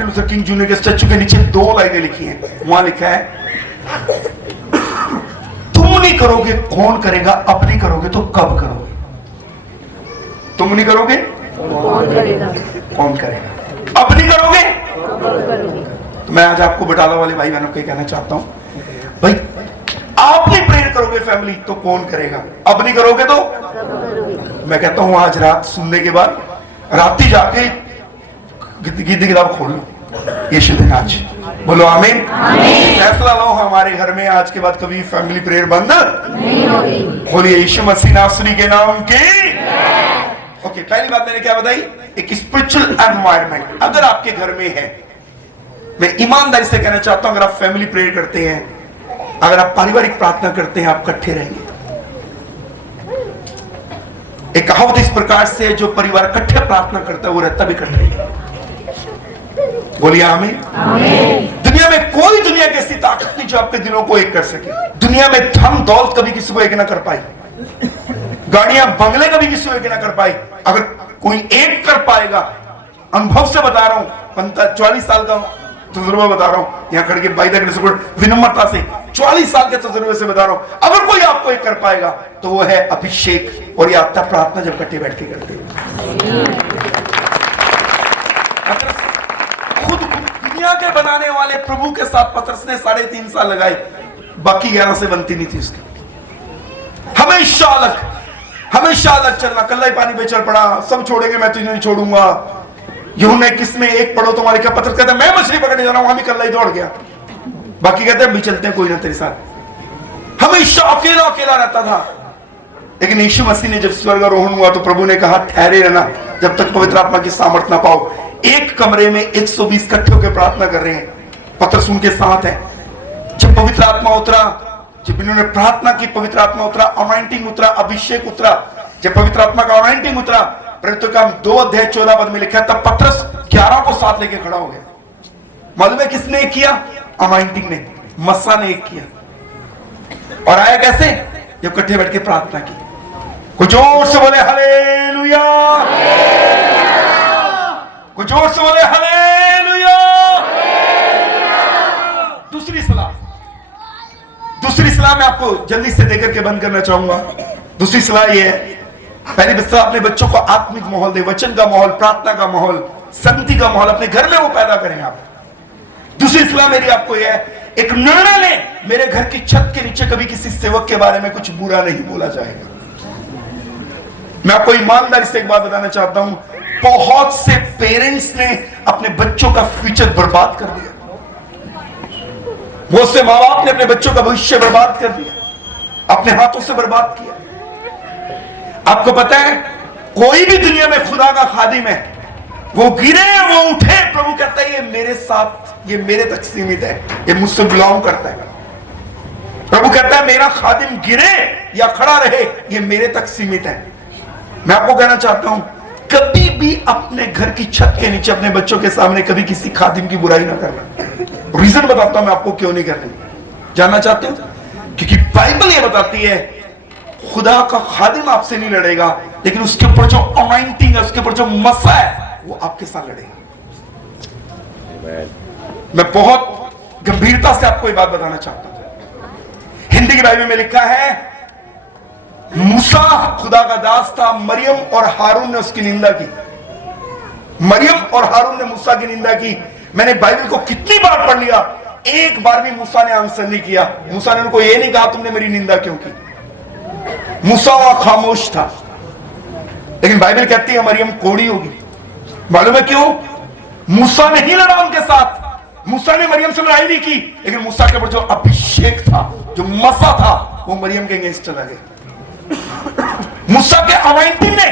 लूथर किंग जूनियर के स्टैचू के नीचे 2 लाइनें लिखी हैं। वहां लिखा है, तुम नहीं करोगे कौन करेगा, अब नहीं करोगे तो कब करोगे। तुम नहीं करोगे कौन करेगा, अब नहीं करोगे। तो मैं आज आपको बटाला वाले भाई बहनों को कहना चाहता हूं, भाई आप नहीं प्रेयर करोगे फैमिली तो कौन करेगा, अब नहीं करोगे तो। मैं कहता हूं आज रात सुनने के बाद रात ही जाके गीत की किताब खोल लो, यीशु दिन आज बोलो आमीन। फैसला लो हमारे घर में आज के बाद कभी फैमिली प्रेयर बंद नहीं होगी। बोलिए यीशु मसीह नासरी के नाम की। ओके, पहली बात मैंने क्या बताई, एक स्पिरिचुअल एनवायरनमेंट अगर आपके घर में है। मैं ईमानदारी से कहना चाहता हूं, अगर आप फैमिली प्रेयर करते हैं, अगर आप पारिवारिक प्रार्थना करते हैं, आप इकट्ठे रहेंगे। एक कहावत इस प्रकार से, जो परिवार इकट्ठे प्रार्थना करता है वो रहता भी इकट्ठे ही। बोलिए आमीन। दुनिया में कोई दुनिया की ऐसी ताकत नहीं जो आपके दिलों को एक कर सके। दुनिया में धन दौलत कभी किसी को एक ना कर पाई, गाड़ियां बंगले कभी किसी को एक ना कर पाई। अगर कोई एक कर पाएगा, अनुभव से बता रहा हूं, 40 साल का तजुर्बा बता रहा हूं, यहां खड़े के भाई तक विनम्रता से 40 साल के तजुर्बे से बता रहा हूं, अगर कोई आपको एक कर पाएगा तो वो है अभिषेक और यात्रा प्रार्थना, जब इकट्ठे बैठ के करते हैं। खुद दुनिया के बनाने वाले प्रभु के साथ पतरस ने 3.5 साल लगाए, बाकी 11 से बनती नहीं थी उसकी। हमेशा अलग चलना, कल्ला ही पानी पे चल पड़ा, सब छोड़ेंगे मैं तुझे नहीं छोड़ूंगा। यूहन्ना 21 में एक पढ़ो तुम्हारे क्या, पतरस कहता है मैं मछली पकड़ने जा रहा हूं, हम ही कल्ला ही दौड़ गया, बाकी कहते हैं भी चलते हैं कोई ना तेरे साथ। हमेशा अकेला रहता था। लेकिन यीशु मसीह ने जब स्वर्गारोहण हुआ तो प्रभु ने कहा ठहरे रहना जब तक पवित्र आत्मा की सामर्थ ना पाओ। एक कमरे में 120 इकट्ठे होकर प्रार्थना कर रहे हैं, पतरस उनके साथ है। जब पवित्र आत्मा उतरा, जब इन्होंने प्रार्थना की, पवित्र आत्मा उतरा, अनॉइंटिंग उतरा, अभिषेक उतरा। जब पवित्र आत्मा का अनॉइंटिंग उतरा, प्रवृत्तियों का 2:14 में लिखा है, तब पतरस 11 को साथ लेके खड़ा हो गया। मालूम है किसने एक किया? अनॉइंटिंग ने, मस्सा ने एक किया। और आया कैसे? जब इकट्ठे बैठ के प्रार्थना की। कुछ जोर से बोले हालेलुया, कुछ जोर से बोले हालेलुया। दूसरी सलाह मैं आपको जल्दी से देकर के बंद करना चाहूंगा। दूसरी सलाह यह है, पहली सलाह अपने बच्चों को आत्मिक माहौल दे, वचन का माहौल, प्रार्थना का माहौल, संगति का माहौल अपने घर में वो पैदा करें आप। दूसरी सलाह मेरी आपको यह है, एक निर्णय ले, मेरे घर की छत के नीचे कभी किसी सेवक के बारे में कुछ बुरा नहीं बोला जाएगा। मैं आपको ईमानदारी से एक बात बताना चाहता हूं, बहुत से पेरेंट्स ने अपने बच्चों का फ्यूचर बर्बाद कर दिया। बहुत से माँ बाप ने अपने बच्चों का भविष्य बर्बाद कर दिया, अपने हाथों से बर्बाद किया। आपको पता है, कोई भी दुनिया में खुदा का खादिम है, वो गिरे वो उठे, प्रभु कहता है ये मेरे साथ, ये मेरे तक सीमित है, ये मुझसे बिलोंग करता है। प्रभु कहता है मेरा खादिम गिरे या खड़ा रहे, ये मेरे तक सीमित है। मैं आपको कहना चाहता हूं, कभी भी अपने घर की छत के नीचे अपने बच्चों के सामने कभी किसी खादिम की बुराई ना करना। रीजन बताता हूं मैं आपको क्यों नहीं करनी, जानना चाहते हो? क्योंकि बाइबल ये बताती है खुदा का खादिम आपसे नहीं लड़ेगा, लेकिन उसके ऊपर जो अनॉइंटिंग है, उसके ऊपर जो मसा है, वो आपके साथ लड़ेगा। मैं बहुत गंभीरता से आपको ये बात बताना चाहता हूं। हिंदी की बाइबल में लिखा है, मूसा खुदा का दास था, मरियम और हारून ने उसकी निंदा की। मरियम और हारून ने मूसा की निंदा की। मैंने बाइबल को कितनी बार पढ़ लिया, एक बार भी मूसा ने आंसर नहीं किया। मूसा ने उनको ये नहीं कहा तुमने मेरी निंदा क्यों की। मूसा वहां खामोश था, लेकिन बाइबल कहती है मरियम कोड़ी होगी। मालूम है क्यों? मूसा ने ही लड़ा उनके साथ। मूसा ने मरियम से लड़ाई नहीं की, लेकिन मूसा के ऊपर जो अभिषेक था, जो मसा था, वो मरियम के अगेंस्ट चला गया। मूसा के अनॉइंटिंग ने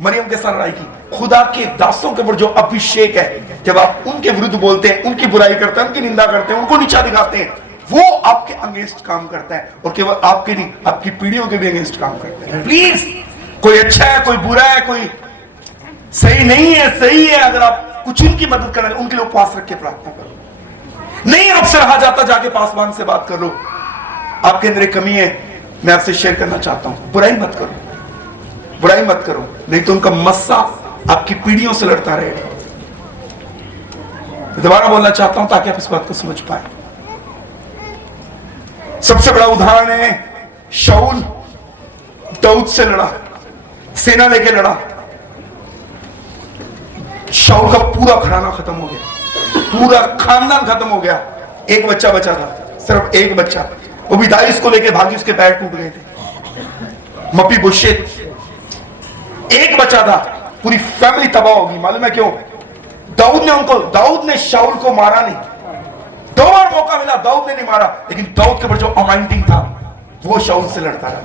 मरियम के साथ लड़ाई की। खुदा के दासों के ऊपर जो अभिषेक है, जब आप उनके विरुद्ध बोलते हैं, उनकी बुराई करते हैं, उनकी निंदा करते हैं, उनको नीचा दिखाते हैं, वो आपके अगेंस्ट काम करता है। और केवल आपके नहीं, आपकी पीढ़ियों के भी अगेंस्ट काम करते हैं। प्लीज, कोई अच्छा है, कोई बुरा है, कोई सही नहीं है, सही है, अगर आप कुछ उनकी मदद करना, उनके लिए उपवास रख के प्रार्थना करो। नहीं आपसे रहा जाता, जाके पासवान से बात कर लो, आपके अंदर एक कमी है, मैं आपसे शेयर करना चाहता हूं। बुराई मत करो, बुराई मत करो, नहीं तो उनका मस्सा आपकी पीढ़ियों से लड़ता रहेगा। दोबारा बोलना चाहता हूं ताकि आप इस बात को समझ पाए। सबसे बड़ा उदाहरण है शाऊल दाऊद से लड़ा, सेना लेके लड़ा। शाऊल का पूरा घराना खत्म हो गया, पूरा खानदान खत्म हो गया। एक बच्चा बचा था, सिर्फ एक बच्चा, वो भी दाऊद को लेके भागी, उसके पैर टूट गए थे। मपीबोशेत एक बचा था, पूरी फैमिली तबाह होगी। मालूम है क्यों? दाऊद ने शाऊल को मारा नहीं। 2 बार मौका मिला, दाऊद ने नहीं मारा, लेकिन दाऊद के ऊपर जो अनॉइंटिंग था, वो शाऊल से लड़ता रहा।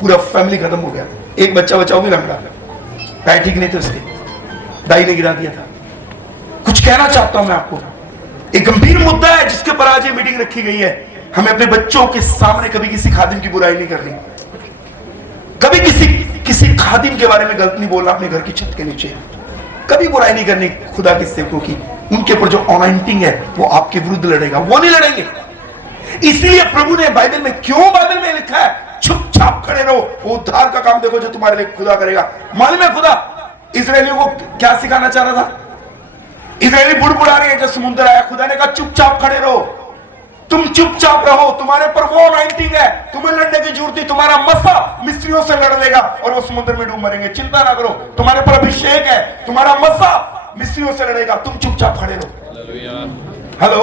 पूरा फैमिली खत्म हो गया। एक बच्चा बचा, वो भी लड़ रहा, पैर ठीक नहीं थे उसके, दाई ने गिरा दिया था। कुछ कहना चाहता हूं मैं आपको, एक गंभीर मुद्दा है जिसके ऊपर आज ये मीटिंग रखी गई है। हमें अपने बच्चों के सामने कभी किसी खादिम की बुराई नहीं करनी, कभी किसी खादिम के बारे में गलत नहीं बोलना अपने घर की छत के नीचे, कभी बुराई नहीं करनी खुदा के सेवकों की। उनके ऊपर जो अनॉइंटिंग है वो आपके विरुद्ध लड़ेगा, वो नहीं लड़ेंगे। इसलिए प्रभु ने बाइबल में, क्यों बाइबल में लिखा है चुपचाप खड़े रहो, वो उद्धार का काम देखो जो तुम्हारे लिए खुदा करेगा। मालूम है खुदा इस्राएलियों को क्या सिखाना चाह रहा था? इस्राएली बुड़बुड़ा रहे हैं, जब समुद्र आया, खुदा ने कहा चुपचाप खड़े रहो, तुम चुपचाप रहो, तुम्हारे पर वो अनॉइंटिंग है, तुम्हें लड़ने की जरूरत नहीं, तुम्हारा मसा मिस्रियों से लड़ लेगा और वो समुद्र में डूब मरेंगे। चिंता ना करो, तुम्हारे पर अभिषेक है, तुम्हारा मसा मिस्रियों से लड़ेगा, तुम चुपचाप खड़े रहो। हेलो,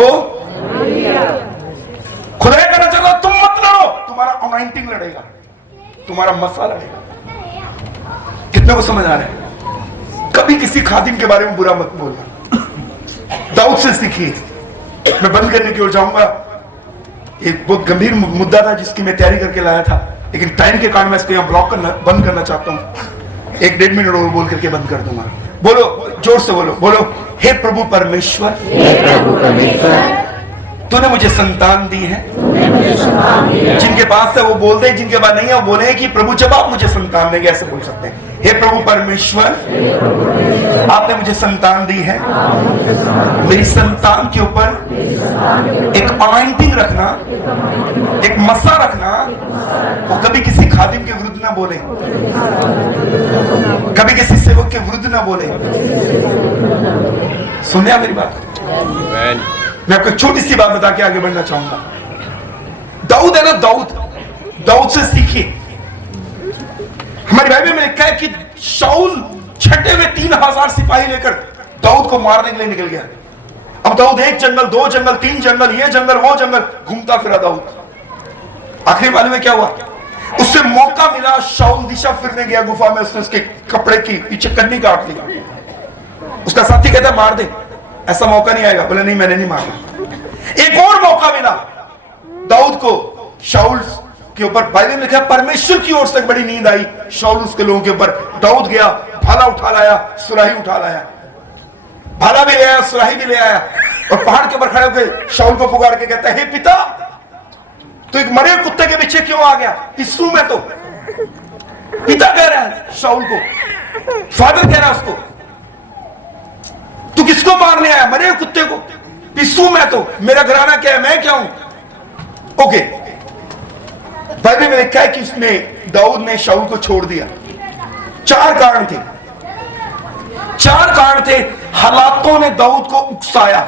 खुदा कहना चाह रहा तुम मत लड़ो, तुम्हारा अनॉइंटिंग लड़ेगा, तुम्हारा मसा लड़ेगा। कितने को समझ आ रहा है? कभी किसी खादिम के बारे में बुरा मत बोलना। दाऊद से सीखिए। मैं बंद करने की ओर जाऊंगा। एक बहुत गंभीर मुद्दा था जिसकी मैं तैयारी करके लाया था, लेकिन टाइम के कारण मैं इसको यहाँ ब्लॉक करना, बंद करना चाहता हूँ। 1-1.5 मिनट और बोल करके बंद कर दूंगा। बोलो, जोर से बोलो, बोलो, हे प्रभु परमेश्वर, तूने मुझे संतान दी है। जिनके पास है वो बोल दे, जिनके पास नहीं है वो बोले कि प्रभु जब आप मुझे संतान देंगे, ऐसे बोल सकते हैं। हे प्रभु परमेश्वर, आपने मुझे संतान दी है, मेरी संतान के ऊपर एक अनॉइंटिंग रखना, एक मसा रखना, वो कभी किसी खादिम के विरुद्ध ना बोले, कभी किसी सेवक के विरुद्ध ना बोले। सुनिए मेरी बात। मैं आपको छोटी सी बात बता के आगे बढ़ना चाहूंगा। दाऊद है ना, दाऊद से सीखिए। हमारी बाइबल में लिखा है कि शाऊल छठे में 3000 सिपाही लेकर दाऊद को मारने के लिए निकल गया। अब दाऊद 1 जंगल, 2 जंगल, 3 जंगल, ये जंगल, वो जंगल घूमता फिरा दाऊद। आखिरी मालूम में क्या हुआ? उससे मौका मिला, शाऊल दिशा फिरने गया गुफा में, उसने उसके कपड़े की पीछे कन्नी काट ली। उसका साथी कहता मार दे, ऐसा मौका नहीं आएगा। बोले नहीं, मैंने नहीं मारना। एक और मौका मिला दाऊद को शाऊल के ऊपर। बाइबल में लिखा है परमेश्वर की ओर से बड़ी नींद आई शाऊल उसके लोगों के ऊपर। दाऊद गया, भाला उठा लाया, सुराही उठा लाया, भाला भी ले आया, सुराही भी ले आया, और पहाड़ के ऊपर खड़े होकर शाऊल को पुकार के कहता है, हे पिता, तो एक मरे कुत्ते के पीछे क्यों आ गया? पिस्सू में तो पिता कह रहा है शाऊल को, फादर कह रहा है उसको, तू किसको मारने आया? मरे कुत्ते को। पिस्सू में तो, मेरा घराना क्या है, मैं क्या हूं? ओके, बाइबल में लिखा है कि उसने, दाऊद ने शाऊल को छोड़ दिया। 4 कारण थे, 4 कारण थे। हालातों ने दाऊद को उकसाया,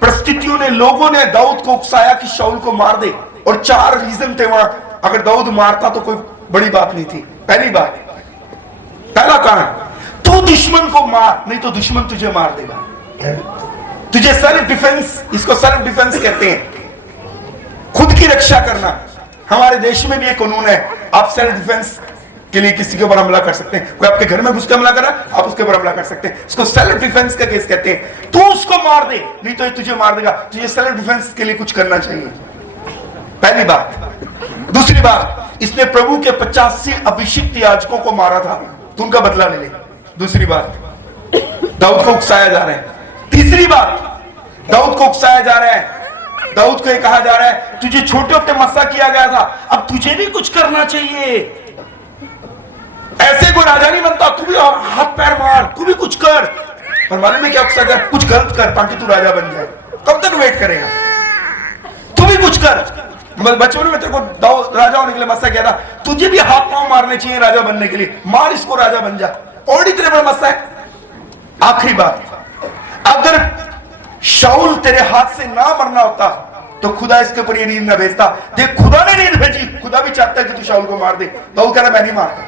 परिस्थितियों ने, लोगों ने दाऊद को उकसाया कि शाऊल को मार दे, और 4 रीजन थे वहां। अगर दाऊद मारता तो कोई बड़ी बात नहीं थी। पहली बात, पहला कारण, तू दुश्मन को मार, नहीं तो दुश्मन तुझे मार देगा। तुझे सेल्फ डिफेंस, इसको सेल्फ डिफेंस कहते हैं, खुद की रक्षा करना। हमारे देश में भी एक कानून है, आप सेल्फ डिफेंस के लिए किसी के ऊपर हमला कर सकते हैं। कोई आपके घर में घुस के हमला करा, आप उसके ऊपर हमला कर सकते हैं। इसको सेल्फ डिफेंस का केस कहते हैं। तू उसको मार दे, नहीं तो ये तुझे मार देगा। तुझे सेल्फ डिफेंस के लिए कुछ करना चाहिए, पहली बात। दूसरी बात, इसने प्रभु के 85 अभिषिक्त याजकों को मारा था, तो उनका बदला ले ले। दूसरी बात, दाऊद को उकसाया जा रहा है। तीसरी बात, दाऊद को उकसाया जा रहा है, दाऊद को ये कहा जा रहा है तुझे छोटे होते मस्सा किया गया था, अब तुझे भी कुछ करना चाहिए। ऐसे कोई राजा नहीं बनता, तू भी हाथ पैर मार, तू भी कुछ कर। और मालूम है क्या उकसा कर, कुछ गलत कर ताकि तू राजा बन जाए। कब तक वेट करेगा, तू भी कुछ कर। बचपन में तेरे को राजा होने के लिए मस्सा किया था, तुझे भी हाथ पांव मारने चाहिए राजा बनने के लिए। मार इसको, राजा बन जा। और इतने बड़ा मस्सा है। आखिरी बात, अगर शाऊल तेरे हाथ से ना मरना होता तो खुदा इसके ऊपर ये नींद न भेजता। देख, खुदा ने नींद भेजी। खुदा भी चाहता है कि तू शाऊल को मार दे, तो वो कह रहा मैं नहीं मारता।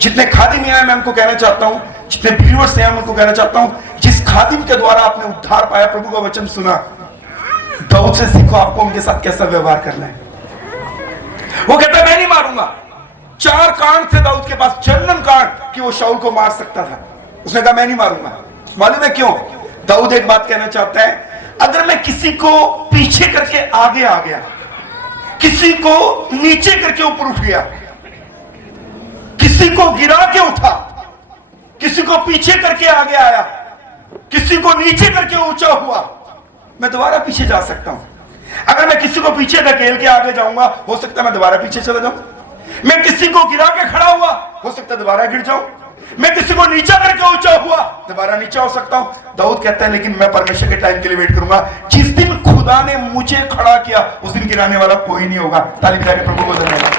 जितने खादिम हैं, मैं उनको कहना चाहता हूं, जितने व्यूअर्स हैं, मैं उनको कहना चाहता हूं, जिस खादिम के द्वारा आपने उद्धार पाया, प्रभु का वचन सुना, दाऊद से सीखो आपको उनके साथ कैसा व्यवहार करना है। वो कहता है मैं नहीं मारूंगा। 4 कांड थे दाऊद के पास, जन्म कांड कि वो शाऊल को मार सकता था। उसने कहा मैं नहीं मारूंगा। मालूम है क्यों? दाऊद एक बात कहना चाहता है, अगर मैं किसी को पीछे करके आगे आ गया, किसी को नीचे करके ऊपर उठ गया, किसी को गिरा के उठा, किसी को पीछे करके आगे आया, किसी को नीचे करके ऊंचा हुआ, मैं दोबारा पीछे जा सकता हूं। अगर मैं किसी को पीछे धकेल के आगे जाऊंगा, हो सकता है मैं दोबारा पीछे चला जाऊं। मैं किसी को गिरा के खड़ा हुआ, हो सकता है दोबारा गिर जाऊं। मैं किसी को नीचा करके ऊंचा हुआ, दोबारा नीचा हो सकता हूं। दाऊद कहता है लेकिन मैं परमेश्वर के टाइम के लिए वेट करूंगा। जिस दिन खुदा ने मुझे खड़ा किया, उस दिन गिराने वाला कोई नहीं होगा। ताली बजा के प्रभु को धन्यवाद।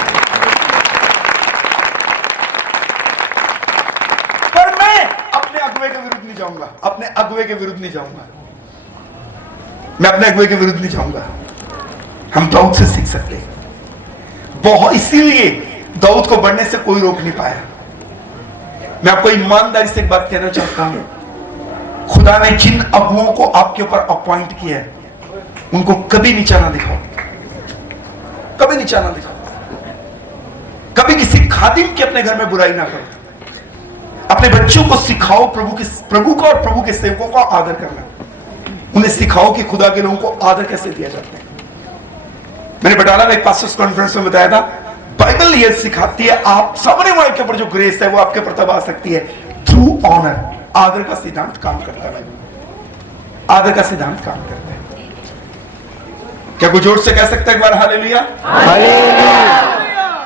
पर मैं अपने अगुवे के विरुद्ध नहीं जाऊंगा, अपने अगुवे के विरुद्ध नहीं जाऊंगा, मैं अपने अगुवे के विरुद्ध नहीं जाऊंगा। हम दाऊद से सीख सकते हैं। बहुत इसीलिए दाऊद को बढ़ने से कोई रोक नहीं पाया। मैं आपको ईमानदारी से एक बात कहना चाहता हूं, खुदा ने जिन अगुओं को आपके ऊपर अपॉइंट किया है, उनको कभी नीचा ना दिखाओ, कभी नीचा ना दिखाओ। कभी किसी खादिम की अपने घर में बुराई ना करो। अपने बच्चों को सिखाओ प्रभु को और प्रभु के सेवकों का आदर करना। उन्हें सिखाओ कि खुदा के लोगों को आदर कैसे दिया जाता है। मैंने बटाला में एक पास्टर्स कॉन्फ्रेंस में बताया था, बाइबल ये सिखाती है आप सामने वाले के ऊपर जो ग्रेस है वो आपके ऊपर तब आ सकती है थ्रू ऑनर। आदर का सिद्धांत काम करता है, आदर का सिद्धांत काम करता है। क्या कोई जोर से कह सकता है एक बार हालेलुया?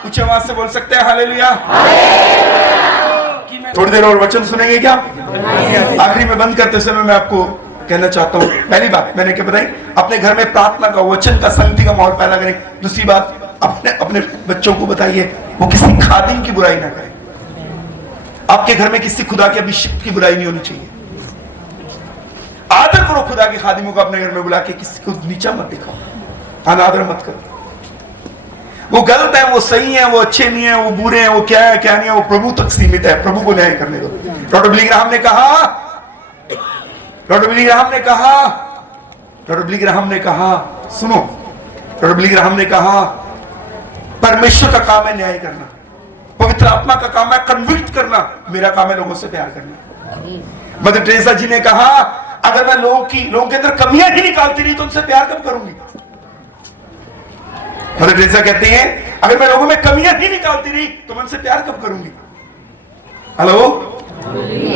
कुछ आवाज से बोल सकते हैं हालेलुया? थोड़ी देर और वचन सुनेंगे क्या? आखिरी में बंद करते समय मैं आपको कहना चाहता हूं, पहली बात मैंने क्या बताई, अपने घर में प्रार्थना का, वचन का, संगति का माहौल पैदा करें। दूसरी बात, अपने बच्चों को बताइए वो किसी खादिम की बुराई ना करें। आपके घर में किसी खुदा के अभिषिक्त की बुराई नहीं होनी चाहिए। आदर करो खुदा के खादिमों को अपने घर में बुला के, किसी को नीचा मत दिखाओ, अनादर मत करो। वो गलत है, वो सही है, वो अच्छे नहीं है, वो बुरे हैं, वो क्या है क्या नहीं है, वो प्रभु तक सीमित है। प्रभु को न्याय करने दो। डॉक्टर बिली ग्राहम ने कहा, सुनो, डॉक्टर बिली ग्राहम ने कहा परमेश्वर का काम है न्याय करना, पवित्र आत्मा का काम है कन्विक्ट करना, मेरा काम है लोगों से प्यार करना। मदर टेरेसा जी ने कहा अगर मैं लोगों के अंदर कमियां ही निकालती रही तो उनसे प्यार कब करूंगी। मदर टेरेसा कहते हैं अगर मैं लोगों में कमियां ही निकालती रही तो मैं उनसे प्यार कब करूंगी। हेलो,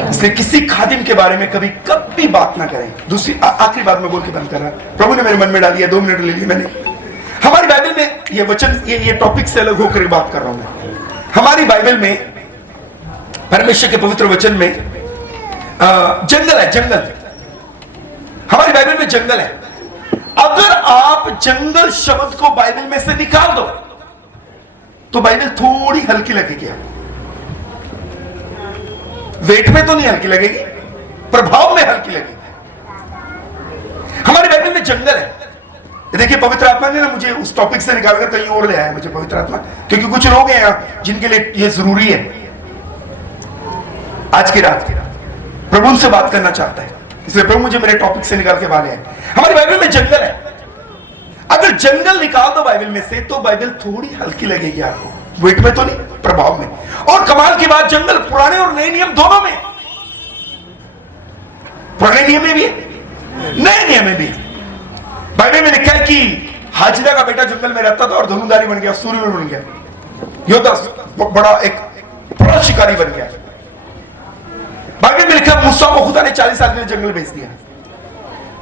इसलिए किसी खादिम के बारे में कभी बात ना करें। दूसरी आखिरी बात मैं बोल के बंद कर रहा, प्रभु ने मेरे मन में डाली है, 2 मिनट ले लिए मैंने। हमारी बाइबल में ये वचन, ये टॉपिक से अलग होकर बात कर रहा हूं मैं। हमारी बाइबल में, परमेश्वर के पवित्र वचन में जंगल है, जंगल। हमारी बाइबल में जंगल है। अगर आप जंगल शब्द को बाइबल में से निकाल दो तो बाइबल थोड़ी हल्की लगेगी। वेट में तो नहीं हल्की लगेगी, प्रभाव में हल्की लगेगी। हमारी बाइबल में जंगल है। देखिए, पवित्र आत्मा ने ना मुझे उस टॉपिक से निकालकर कहीं और ले आया, मुझे पवित्र आत्मा, क्योंकि कुछ लोग हैं यहाँ जिनके लिए ये जरूरी है। आज की रात प्रभु उनसे बात करना चाहता है, इसलिए प्रभु मुझे मेरे टॉपिक से निकाल के बाहर आए। हमारी बाइबल में जंगल है। अगर जंगल निकाल दो बाइबल में से तो बाइबल थोड़ी हल्की लगेगी आपको, वेट में तो नहीं, प्रभाव में। और कमाल की बात, जंगल पुराने और नए नियम दोनों में, पुराने नियम में भी नए नियम में भी। बाइबल में लिखा है कि हाजिरा का बेटा जंगल में रहता था और धनुर्धारी बन गया, सूर्यवीर बन गया, योद्धा, बड़ा एक बड़ा शिकारी बन गया। बाइबल में लिखा है मूसा को खुदा ने 40 साल के लिए जंगल भेज दिया।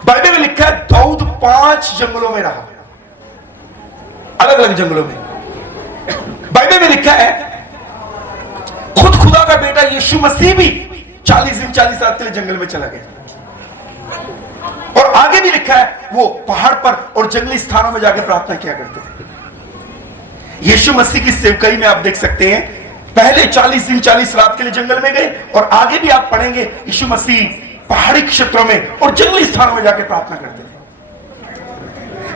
बाइबल में लिखा है दाऊद 5 जंगलों में रहा, अलग अलग जंगलों में। बाइबल में लिखा है खुद खुदा का बेटा यीशु मसीह भी 40 दिन 40 रात के लिए जंगल में चला गया। और आगे भी लिखा है वो पहाड़ पर और जंगली स्थानों में जाकर प्रार्थना किया करते थे। यीशु मसीह की सेवकाई में आप देख सकते हैं, पहले 40 दिन 40 रात के लिए जंगल में गए, और आगे भी आप पढ़ेंगे यीशु मसीह पहाड़ी क्षेत्रों में और जंगली स्थानों में जाकर प्रार्थना करते थे।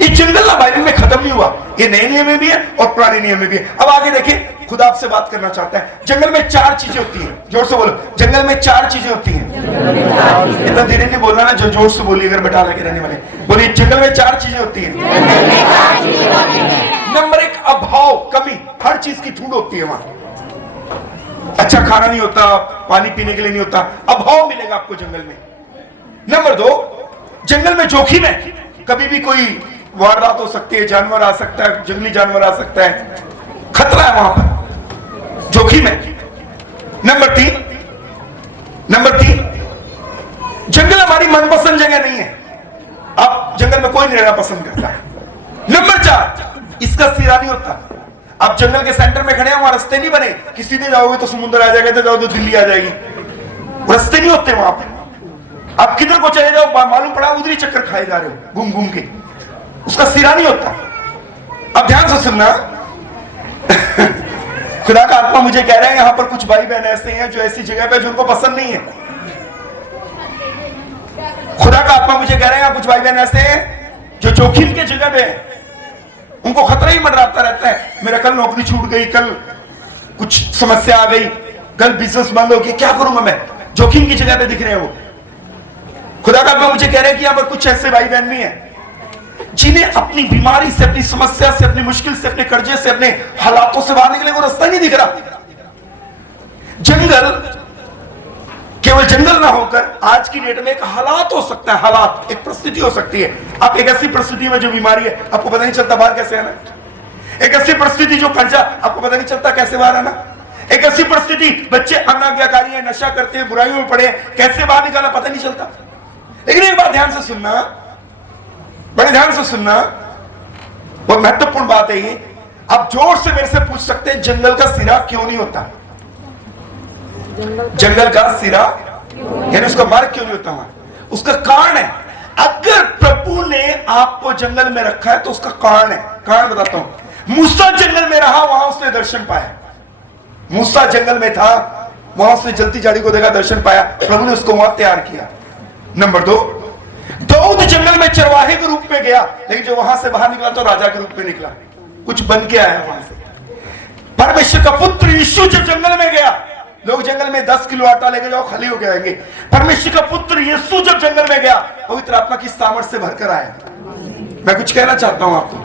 ये जंगल ना बाइबल में खत्म नहीं हुआ, ये नए नियम में भी है और पुराने नियम में भी है। अब आगे देखिए, खुदा आपसे बात करना चाहता है। जंगल में 4 चीजें होती हैं, जोर से बोलो, जंगल में 4 चीजें होती हैं। इतना धीरे नहीं बोलना ना, जो जोर से बोलिए अगर बैठा लगे रहने वाले, बोलिए जंगल में 4 चीजें होती हैं। नंबर 1 अभाव, कमी, हर चीज की ठूंठ होती है वहां। अच्छा खाना नहीं होता, पानी पीने के लिए नहीं होता, अभाव मिलेगा आपको जंगल में। नंबर 2, जंगल में जोखिम है, कभी भी कोई वारदात हो सकती है, जानवर आ सकता है, जंगली जानवर आ सकता है, खतरा है वहां पर, जोखिम है। नंबर 3, जंगल हमारी मनपसंद जगह नहीं है, आप जंगल में कोई नहीं रहना पसंद करता है। नंबर 4, इसका सिरा नहीं होता। आप जंगल के सेंटर में खड़े हैं, वहां रास्ते नहीं बने कि सीधे जाओगे तो समुद्र आ जाएगा, जाओ तो दिल्ली आ जाएगी, रास्ते नहीं होते वहां पे। आप किधर को चले जाओ, मालूम पड़ा उधर ही चक्कर खाए जा रहे हो घूम घूम के, उसका सिरा नहीं होता। अब ध्यान से सुनना, खुदा का आत्मा मुझे कह रहे हैं यहां पर कुछ भाई बहन ऐसे हैं जो ऐसी जगह पे जो उनको पसंद नहीं है। खुदा का आत्मा मुझे कह रहे हैं कुछ भाई बहन ऐसे हैं जो जोखिम के जगह पे हैं, उनको खतरा ही मंडराता रहता है, मेरा कल नौकरी छूट गई, कल कुछ समस्या आ गई, कल बिजनेस बंद हो गया, क्या करूंगा मैं, जोखिम की जगह पे दिख रहे हैं वो। खुदा का आत्मा मुझे कह रहे हैं कि यहां पर कुछ ऐसे भाई बहन भी हैं जिन्हें अपनी बीमारी से, अपनी समस्या से, अपनी मुश्किल से, अपने कर्जे से, अपने हालातों से बाहर निकलने को रास्ता नहीं दिख रहा। जंगल केवल जंगल ना होकर आज की डेट में एक हालात हो सकता है, हालात, एक परिस्थिति हो सकती है। आप एक ऐसी परिस्थिति में जो बीमारी है, आपको पता नहीं चलता बाहर कैसे आना, एक ऐसी परिस्थिति जो कर्जा, आपको पता नहीं चलता कैसे बाहर आना, एक ऐसी परिस्थिति बच्चे अनाज्ञाकारी है, नशा करते हैं, बुराइयों में पड़े, कैसे बाहर निकालना पता नहीं चलता। लेकिन एक बात ध्यान से सुनना, बड़े ध्यान से सुनना, बहुत महत्वपूर्ण बात है ये। आप जोर से मेरे से पूछ सकते हैं जंगल का सिरा क्यों नहीं होता, जंगल का सिरा यानी उसका मार्ग क्यों नहीं होता वहां, उसका कारण है। अगर प्रभु ने आपको जंगल में रखा है तो उसका कारण है। कारण बताता हूं, मूसा जंगल में रहा, वहां उसने दर्शन पाया। मूसा जंगल में था, वहां उसने जलती झाड़ी को देखा, दर्शन पाया, प्रभु ने उसको वहां तैयार किया। नंबर 2, दाऊद जंगल में चरवाहे के रूप में गया, लेकिन जो वहां से बाहर निकला तो राजा के रूप में निकला, कुछ बन के आया वहां से। परमेश्वर का पुत्र यीशु जब जंगल में गया, लोग जंगल में 10 किलो आटा लेके जाओ खाली हो जाएंगे, परमेश्वर का पुत्र यीशु जब जंगल में गया, पवित्र आत्मा की सामर्थ से भरकर आया। मैं कुछ कहना चाहता हूं आपको,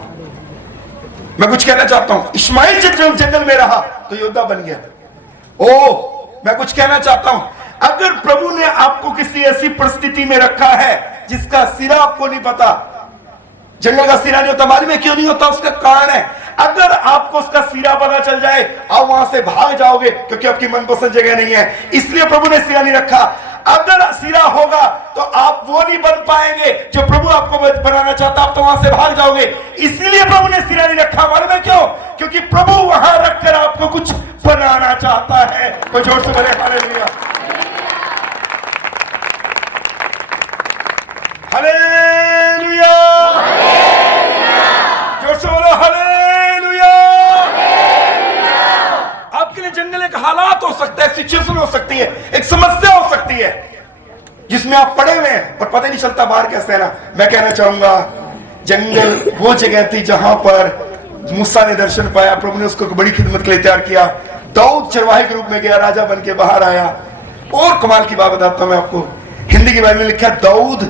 मैं कुछ कहना चाहता हूं, इस्माइल जब जंगल में रहा तो योद्धा बन गया। मैं कुछ कहना चाहता हूं, अगर प्रभु ने आपको किसी ऐसी परिस्थिति में रखा है जिसका सिरा आपको नहीं पता, जंगल का सिरा नहीं होता, मालूम है क्यों नहीं होता, उसका कारण है। अगर आपको उसका सिरा पता चल जाए, आप वहां से भाग जाओगे क्योंकि आपकी मनपसंद जगह नहीं है, इसलिए प्रभु ने सिरा नहीं रखा। अगर सिरा होगा तो आप वो नहीं बन पाएंगे जो प्रभु आपको बनाना चाहता, आप तो वहां से भाग जाओगे, इसलिए प्रभु ने सिरा नहीं रखा। मालूम है क्यों? क्योंकि प्रभु वहां रखकर आपको कुछ बनाना चाहता है। तो जोर से बोले हालेलुया, हालेलुया, जोर से बोलो हालेलुया। आपके लिए जंगल एक हालात हो सकता है, सिचुएशन हो सकती है, एक समस्या हो सकती है जिसमें आप पड़े हुए हैं और पता नहीं चलता बाहर कैसे आना। मैं कहना चाहूंगा, जंगल वो जगह थी जहां पर मूसा ने दर्शन पाया, प्रभु ने उसको बड़ी खिदमत के लिए तैयार किया। दाऊद चरवाहे के रूप में गया, राजा बन के बाहर आया। और कमाल की बात बताता हूं मैं आपको, हिंदी की बाइबल में लिखा है दाऊद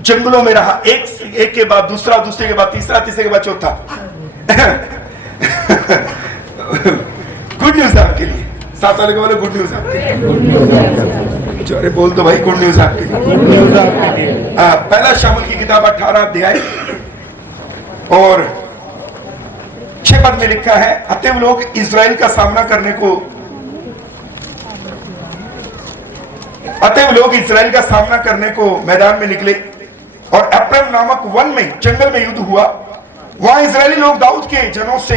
जंगलों में रहा, एक के बाद दूसरा, दूसरे के बाद तीसरा, तीसरे के बाद चौथा। गुड न्यूज आपके लिए, साथ वाले को बोले गुड न्यूज आपके लिए। अरे बोल दो भाई, गुड न्यूज आपके लिए। पहला शामुल की किताब 18 अध्याय और 6 पद में लिखा है, अतएव लोग इजराइल का सामना करने को मैदान में निकले और एप्रैम नामक वन में, जंगल में युद्ध हुआ। वहां इजरायली लोग दाऊद के जनों से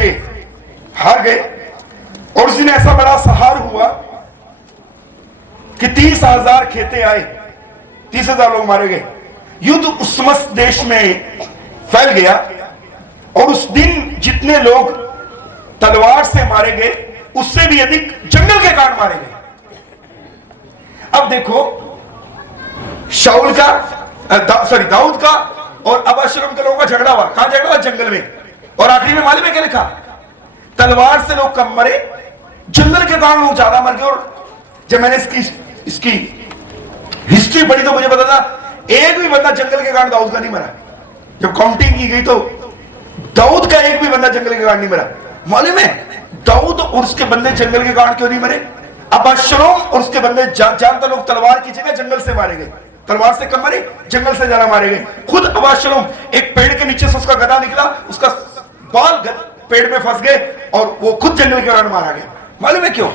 हार गए और उस दिन ऐसा बड़ा सहार हुआ कि 30,000 खेते आए, 30,000 लोग मारे गए। युद्ध उस समस्त देश में फैल गया और उस दिन जितने लोग तलवार से मारे गए उससे भी अधिक जंगल के कारण मारे गए। अब देखो, शाऊल का दाऊद का और अबशालोम के लोगों का झगड़ा हुआ। कहां झगड़ा हुआ? जंगल में। और आखिरी में मालूम है क्या लिखा? तलवार से लोग कम मरे, जंगल के कारण लोग ज्यादा मर गए। और जब मैंने इसकी हिस्ट्री पढ़ी तो मुझे पता था एक भी बंदा जंगल के कारण दाऊद का नहीं मरा। जब काउंटिंग की गई तो दाऊद का एक भी बंदा जंगल के कारण नहीं मरा। मालूम है दाऊद और उसके बंदे जंगल के कारण क्यों नहीं मरे? अबशालोम और उसके बंदे ज्यादातर लोग तलवार की जगह जंगल से मारे गए। तलवार से कम मरे, जंगल से ज्यादा मारे गए। खुद अबशालोम एक पेड़ के नीचे से उसका गदा निकला, उसका बाल पेड़ में फंस गए और वो खुद जंगल के कारण मारा गया। मालूम है क्यों?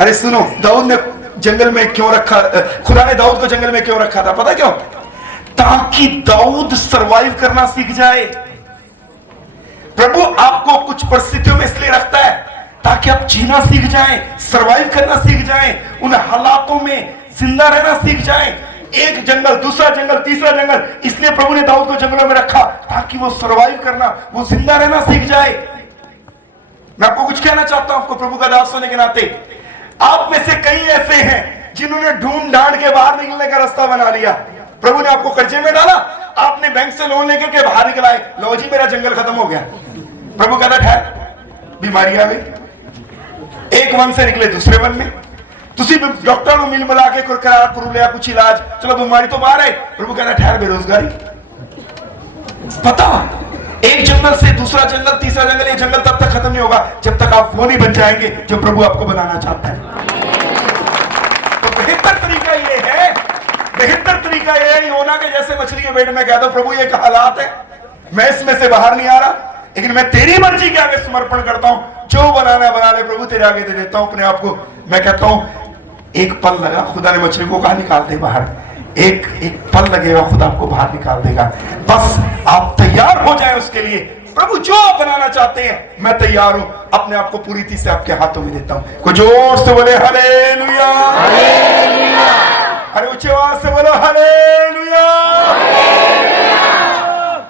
अरे सुनो, दाऊद ने जंगल में क्यों रखा, खुदा ने दाऊद को जंगल में क्यों रखा था? पता क्यों? ताकि दाऊद सरवाइव करना सीख जाए। प्रभु आपको कुछ परिस्थितियों में इसलिए रखता है ताकि आप जीना सीख जाएं, सरवाइव करना सीख जाएं, उन हालातों में जिंदा रहना सीख जाएं। एक जंगल, दूसरा जंगल, तीसरा जंगल, इसलिए प्रभु ने दाऊद को जंगलों में रखा ताकि वो सरवाइव करना, वो जिंदा रहना सीख जाए। मैं आपको कुछ कहना चाहता हूं, आपको प्रभु का दास होने के नाते। आप में से कई ऐसे हैं जिन्होंने ढूंढ ढांड के बाहर निकलने का रास्ता बना लिया। प्रभु ने आपको कर्जे में डाला, आपने बैंक से लोन लेकर के बाहर निकल आए, लो जी मेरा जंगल खत्म हो गया। प्रभु कहता ठहर, बीमारी आ गई, एक वन से निकले दूसरे वन में, तुसी डॉक्टर को मिल मिला के करू लिया कुछ इलाज, चलो बीमारी तो बाहर है। प्रभु कहना ठहर, बेरोजगारी। पता, एक जंगल से दूसरा जंगल, तीसरा जंगल, ये जंगल तब तक खत्म नहीं होगा जब तक आप वो नहीं बन जाएंगे जो प्रभु आपको बनाना चाहता है। तो बेहतर तरीका ये है, बेहतर तरीका ये है, योना के जैसे मछली के पेट में कह दो प्रभु ये हालात है, मैं इसमें से बाहर नहीं आ रहा, लेकिन मैं तेरी मर्जी के आगे समर्पण करता हूं, जो बनाना है बना ले प्रभु, तेरे आगे दे देता हूं अपने आप को। मैं कहता हूं एक पल लगा, खुदा ने मछली को कहा निकाल दे बाहर, एक पल लगेगा, खुदा आपको बाहर निकाल देगा। बस आप तैयार हो जाए उसके लिए। प्रभु जो आप बनाना चाहते हैं मैं तैयार हूं, अपने आप को पूरी तरह से आपके हाथों में देता हूं। कोई जोर से बोले हालेलुया, अरे ऊंची आवाज से बोलो हालेलुया।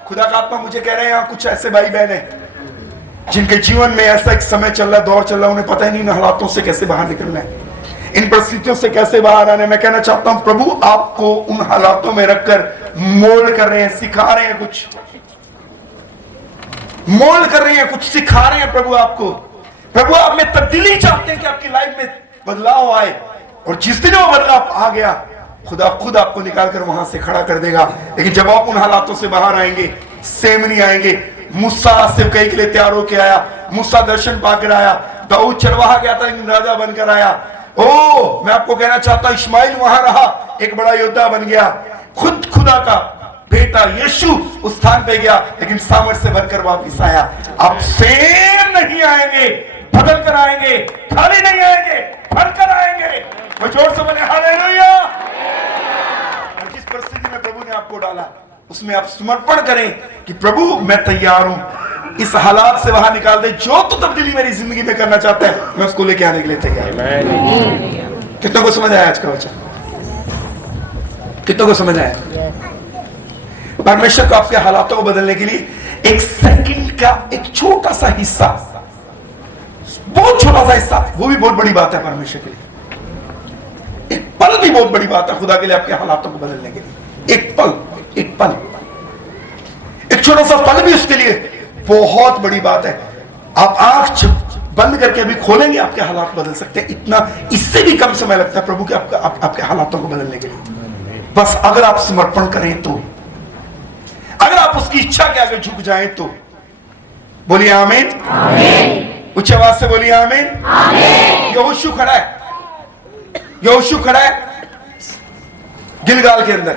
खुदा का आत्मा मुझे कह रहे हैं, यहाँ कुछ ऐसे भाई बहन है जिनके जीवन में ऐसा एक समय चल रहा, दौर चल रहा, उन्हें पता ही नहीं इन हालातों से कैसे बाहर निकलना है, इन परिस्थितियों से कैसे बाहर आने। मैं कहना चाहता हूं प्रभु आपको उन हालातों में रखकर मोल्ड कर रहे हैं, सिखा रहे हैं, कुछ मोल्ड कर रहे हैं, कुछ सिखा रहे हैं प्रभु आपको। प्रभु आप में तब्दीली चाहते हैं कि आपकी लाइफ में बदलाव आए, और जिस दिन वो बदलाव आ गया खुदा खुद आपको निकालकर वहां से खड़ा कर देगा। लेकिन जब आप उन हालातों से बाहर आएंगे, सेम नहीं आएंगे। मूसा सेवकाई के लिए तैयार होकर आया, मूसा दर्शन पाकर आया, दाऊद चरवाहा गया था लेकिन राजा बनकर आया। ओ मैं आपको कहना चाहता हूं इस्माइल वहां रहा, एक बड़ा योद्धा बन गया। खुद खुदा का बेटा यीशु उस स्थान पे गया लेकिन सामर्थ से भरकर वापिस आया। आप सेम नहीं आएंगे, बदल कर आएंगे, खाली नहीं आएंगे, भरकर आएंगे। वो जोर से बोले हालेलुया। और जिस परिस्थिति में प्रभु ने आपको डाला उसमें आप समर्पण करें कि प्रभु मैं तैयार हूं, इस हालात से बाहर निकाल दे, जो तो तब्दीली मेरी जिंदगी में करना चाहता है मैं उसको लेके आने के लिए तैयार हूं। कितनों को समझ आया आज का वचन? कितनों को समझ आया? परमेश्वर को आपके हालातों को बदलने के लिए एक सेकंड का एक छोटा सा हिस्सा, बहुत छोटा सा हिस्सा, वो भी बहुत बड़ी बात है परमेश्वर के लिए। एक पल भी बहुत बड़ी बात है खुदा के लिए आपके हालातों को बदलने के लिए। एक पल, एक पल, एक छोटा सा पल भी उसके लिए बहुत बड़ी बात है। आप आंख बंद करके अभी खोलेंगे, आपके हालात बदल सकते हैं। इतना, इससे भी कम समय लगता है प्रभु के आपके हालातों को बदलने के लिए। बस अगर आप समर्पण करें तो आप उसकी इच्छा के आगे झुक जाएं तो। बोलिए आमीन। उच्च आवाज से बोलिए आमीन। यहोशू खड़ा है, यहोशू खड़ा है गिलगाल के अंदर।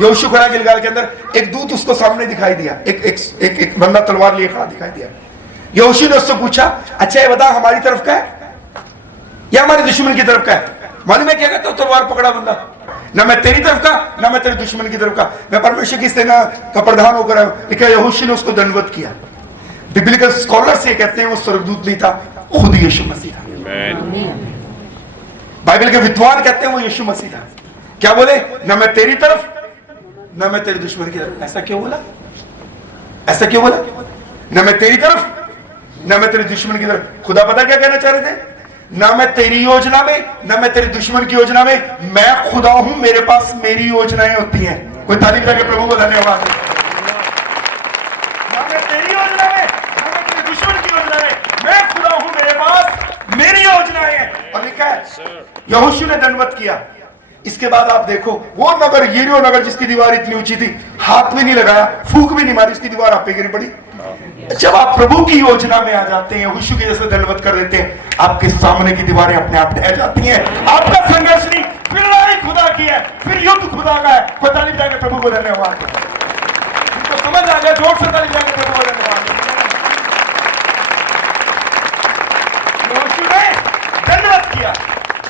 यहोशू खड़ा गिलगाल के अंदर, एक दूत उसको सामने दिखाई दिया, एक बंदा तलवार लिए खड़ा दिखाई दिया। यहोशू ने उससे पूछा, अच्छा ये बता हमारी तरफ का है या हमारे दुश्मन की तरफ का है? मालूम है क्या कहता हूं? तलवार पकड़ा बंदा, ना मैं तेरी तरफ का ना मैं तेरे दुश्मन की तरफ का, मैं परमेश्वर की सेना का प्रधान होकर आया हूं। लेकिन यहोशू ने उसको दंडवत किया। बिब्लिकल स्कॉलर्स ये कहते हैं वो स्वर्गदूत नहीं था, खुद यीशु मसीह था। बाइबल के विद्वान कहते हैं वो यीशु मसीह था। क्या बोले? ना मैं तेरी तरफ ना मैं तेरे दुश्मन की तरफ। ऐसा क्यों बोला? ऐसा क्यों बोला? ना मैं तेरी तरफ ना मैं तेरे दुश्मन की तरफ। खुदा पता क्या कहना चाह रहे थे? ना मैं तेरी योजना में ना मैं तेरे दुश्मन की योजना में, मैं खुदा हूं, मेरे पास मेरी योजनाएं होती हैं। कोई तारीफ करके प्रभु को धन्यवाद। ना मैं तेरी योजना में ना मैं तेरे दुश्मन की योजना में, मैं खुदा हूं, मेरे पास मेरी योजनाएं हैं। और लिखा है यहोशू ने दंडवत किया। इसके बाद आप देखो वो नगर, यरीहो नगर जिसकी दीवार इतनी ऊंची थी, हाथ भी नहीं लगाया, फूंक भी नहीं मारी, उसकी दीवार आप पे गिर पड़ी। जब आप प्रभु की योजना में आ जाते हैं, यहोशू के जैसे दंडवत कर देते हैं, आपके सामने की दीवारें अपने आप ढह जाती हैं। आपका संघर्ष नहीं, फिर लड़ाई खुदा की है, फिर युद्ध खुदा का है। कोई तारीफ जाके प्रभु को धन्यवाद। तो समझ आ गया, जोर से तारीफ जाके प्रभु को धन्यवाद। यहोशू ने दंडवत किया।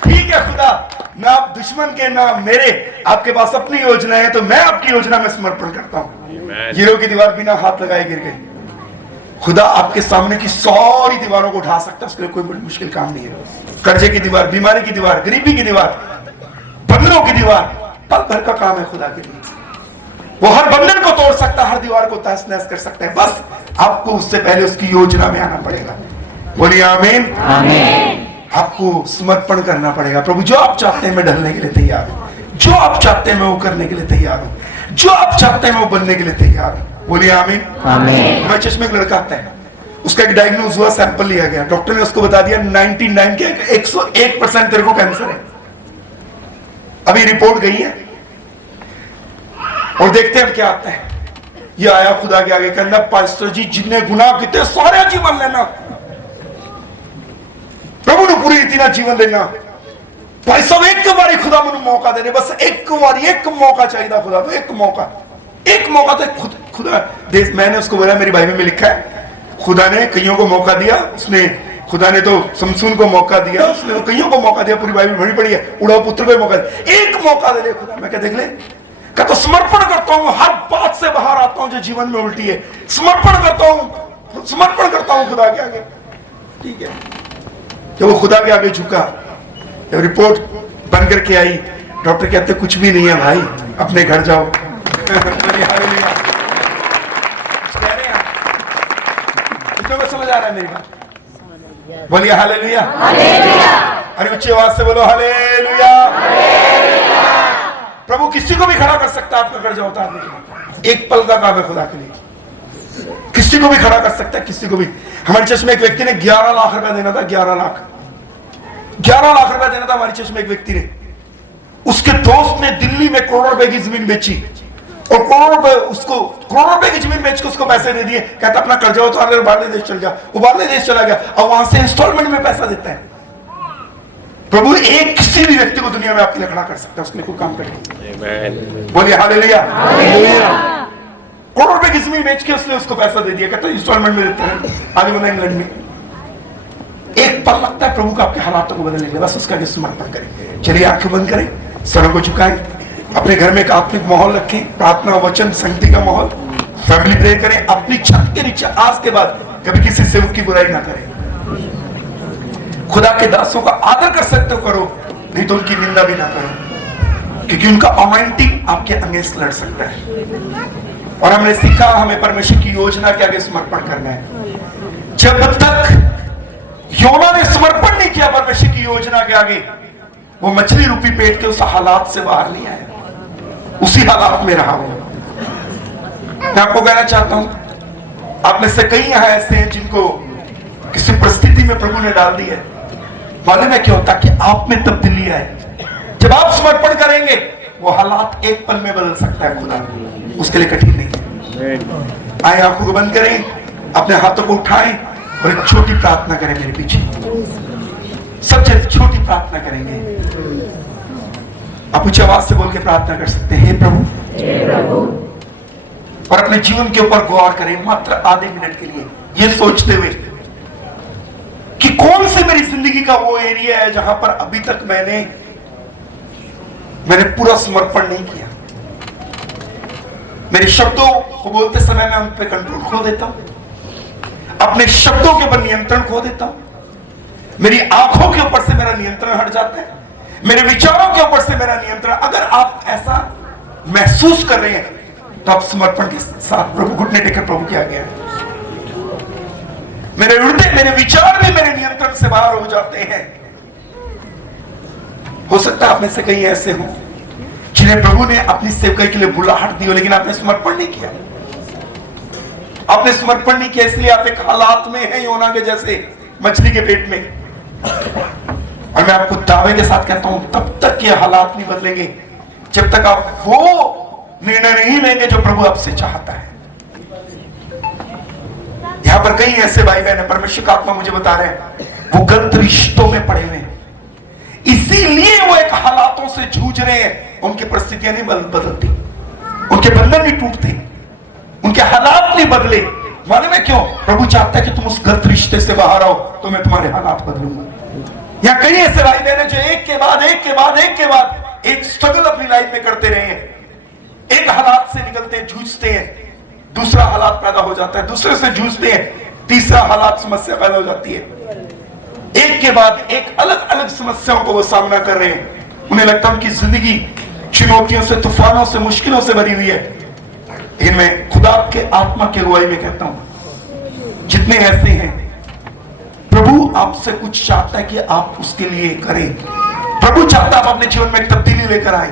ठीक है खुदा, ना आप दुश्मन के ना मेरे, आपके पास अपनी योजना है, तो मैं आपकी योजना में समर्पण करता हूं। यरीहो की दीवार बिना हाथ लगाए गिर गई। खुदा आपके सामने की सारी दीवारों को उठा सकता है, उसके लिए कोई बड़ी मुश्किल काम नहीं है। कर्जे की दीवार, बीमारी की दीवार, गरीबी की दीवार, बंधनों की दीवार, पल भर का काम है खुदा के लिए। वो हर बंधन को तोड़ सकता है, हर दीवार को तहस नहस कर सकता है। बस आपको उससे पहले उसकी योजना में आना पड़ेगा। बोलिए आमीन। आपको समर्पण करना पड़ेगा। प्रभु जो आप चाहते हैं मैं ढलने के लिए तैयार हूं, जो आप चाहते हैं मैं वो करने के लिए तैयार हूं, जो आप चाहते हैं मैं वो बनने के लिए तैयार हूं। बोलिए आमीन। हमारे चर्च में एक लड़का आता है, उसका एक डायग्नोज हुआ, सैंपल लिया गया, डॉक्टर ने उसको बता दिया 99 के 101% तेरे को कैंसर है। अभी रिपोर्ट गई है और देखते हैं क्या आता है। ये आया खुदा के आगे, कहना पास्टर जी जितने गुनाह किए सारे जीवन लेना, प्रभु ने पूरी रीति ना जीवन देना। भाई सब एक बारी खुदा मुझे मौका दे दे, बस एक बारी, एक मौका चाहिए खुदा, तो एक मौका तो खुदा दे। मैंने उसको बोला, मेरी बाइबल में लिखा है खुदा ने कईयों को मौका दिया, उसने खुदा ने तो समसून को मौका दिया, उसने तो कईयों को मौका दिया, पूरी बाइबल भरी पड़ी है, उड़ाव पुत्र को मौका दिया, एक मौका दे दे खुदा। मैं क्या देख ले, क्या तो समर्पण करता हूं, हर बात से बाहर आता हूं जो जीवन में उल्टी है, समर्पण करता हूं खुदा के आगे। ठीक है, जब वो खुदा के आगे झुका, जब रिपोर्ट बन करके आई, डॉक्टर कहते कुछ भी नहीं है भाई, अपने घर जाओ। समझ आ रहा है मेरी बात? बोलिए हालेलुया। अरे ऊंची आवाज से बोलो हालेलुया। प्रभु किसी को भी खड़ा कर सकता है, आपका कर्जा उतारने के लिए। एक पल का काम है खुदा के लिए, किसी को भी खड़ा कर सकता है, किसी को भी। हमारे चर्च में एक व्यक्ति ने 11 लाख रुपया देना था, 11 लाख रुपया देना था हमारे चर्च में एक व्यक्ति ने। उसके दोस्त ने दिल्ली में करोड़ों रुपए की जमीन बेची और करोड़ों रुपए की जमीन बेच के उसको पैसे दे दिए। कहता अपना कर्जा उतार ले, बाहरले देश चल जा। वो बाहरले देश चला गया और वहां से इंस्टॉलमेंट में पैसा देता है। प्रभु एक किसी भी व्यक्ति को दुनिया में आपके लिए खड़ा कर सकता है, उसके लिए कोई काम करे। बोलिए हालेलुया। करोड़ रुपए की जमीन बेच के उसने उसको पैसा दे दिया, कहता इंस्टॉलमेंट में देता है, आगे बढ़ा इंग्लैंड में। एक पल लगता है प्रभु को आपके हालातों को बदलने के लिए, बस उसका समर्पण करें। चलिए आंखें बंद करें, सरों को झुकाएं, अपने घर में एक आत्मिक माहौल रखें, प्रार्थना वचन संगति का माहौल, फैमिली प्रेयर करें। अपनी छत के नीचे आज के बाद कभी किसी सेवक की बुराई ना करें। खुदा के दासों का आदर कर सकते हो करो, नहीं तो उनकी निंदा भी ना करो, क्योंकि उनका अनॉइंटिंग आपके अगेंस्ट लड़ सकता है। और हमने सीखा हमें परमेश्वर की योजना के आगे समर्पण करना है। जब तक योना ने समर्पण नहीं किया परमेश्वर की योजना के आगे, वो मछली रूपी पेट के उस हालात से बाहर नहीं आया, उसी हालात में रहा। मैं आपको कहना चाहता हूं, आप में से कई यहां ऐसे हैं जिनको किसी परिस्थिति में प्रभु ने डाल दिया है। मालूम है क्या होता, कि आप में तब्दीली आए। जब आप समर्पण करेंगे, वो हालात एक पल में बदल सकता है खुदा, उसके लिए कठिन नहीं है। आए आंखों को बंद करें, अपने हाथों को उठाएं और एक छोटी प्रार्थना करें मेरे पीछे। सबसे छोटी प्रार्थना करेंगे। आप ऊंची आवाज से बोल के प्रार्थना कर सकते हैं, हे प्रभु। और अपने जीवन के ऊपर गौर करें मात्र आधे मिनट के लिए, ये सोचते हुए कि कौन से मेरी जिंदगी का वो एरिया है जहां पर अभी तक मैंने पूरा समर्पण नहीं किया। मेरे शब्दों को बोलते समय मैं उन पर कंट्रोल खो देता हूं, अपने शब्दों के ऊपर नियंत्रण खो देता हूं, मेरी आंखों के ऊपर से मेरा नियंत्रण हट जाता है, मेरे विचारों के ऊपर से मेरा नियंत्रण। अगर आप ऐसा महसूस कर रहे हैं तो आप समर्पण के साथ प्रभु घुटने टेकर प्रभु के आगे आए। मेरे हृदय, मेरे विचार भी मेरे नियंत्रण से बाहर हो जाते हैं। हो सकता है आप में से कई ऐसे हो जिन्हें प्रभु ने अपनी सेवकाई के लिए बुलाहट दी हो, लेकिन आपने समर्पण नहीं किया। आपने समर्पण नहीं किया, इसलिए आप एक हालात में हैं योना के जैसे, मछली के पेट में। और मैं आपको दावे के साथ कहता हूं, तब तक ये हालात नहीं बदलेंगे जब तक आप वो निर्णय नहीं लेंगे जो प्रभु आपसे चाहता है। यहां पर कई ऐसे भाई बहन है, परमेश्वर का आत्मा मुझे बता रहे हैं, वो गलत रिश्तों में पड़े हुए हैं, इसीलिए वो एक हालातों से जूझ रहे हैं। उनकी परिस्थितियां नहीं बदलती, उनके बंधन नहीं टूटते, उनके हालात नहीं बदले। मालूम है क्यों? प्रभु चाहता है कि तुम उस गलत रिश्ते से बाहर आओ तो मैं तुम्हारे हालात बदलूंगा। या कई ऐसे भाई बहन जो एक के बाद एक स्ट्रगल अपनी लाइफ में करते रहे हैं। एक हालात से निकलते हैं, जूझते हैं, दूसरा हालात पैदा हो जाता है, दूसरे से जूझते हैं, तीसरा हालात समस्या पैदा हो जाती है। एक के बाद एक अलग अलग समस्याओं को वो सामना कर रहे हैं। उन्हें लगता है उनकी जिंदगी चुनौतियों से, तूफानों से, मुश्किलों से भरी हुई है। लेकिन मैं खुदा के आत्मा की अगुवाई में कहता हूं, जितने ऐसे हैं, प्रभु आपसे कुछ चाहता है कि आप उसके लिए करें। प्रभु चाहता है आप अपने जीवन में एक तब्दीली लेकर आए।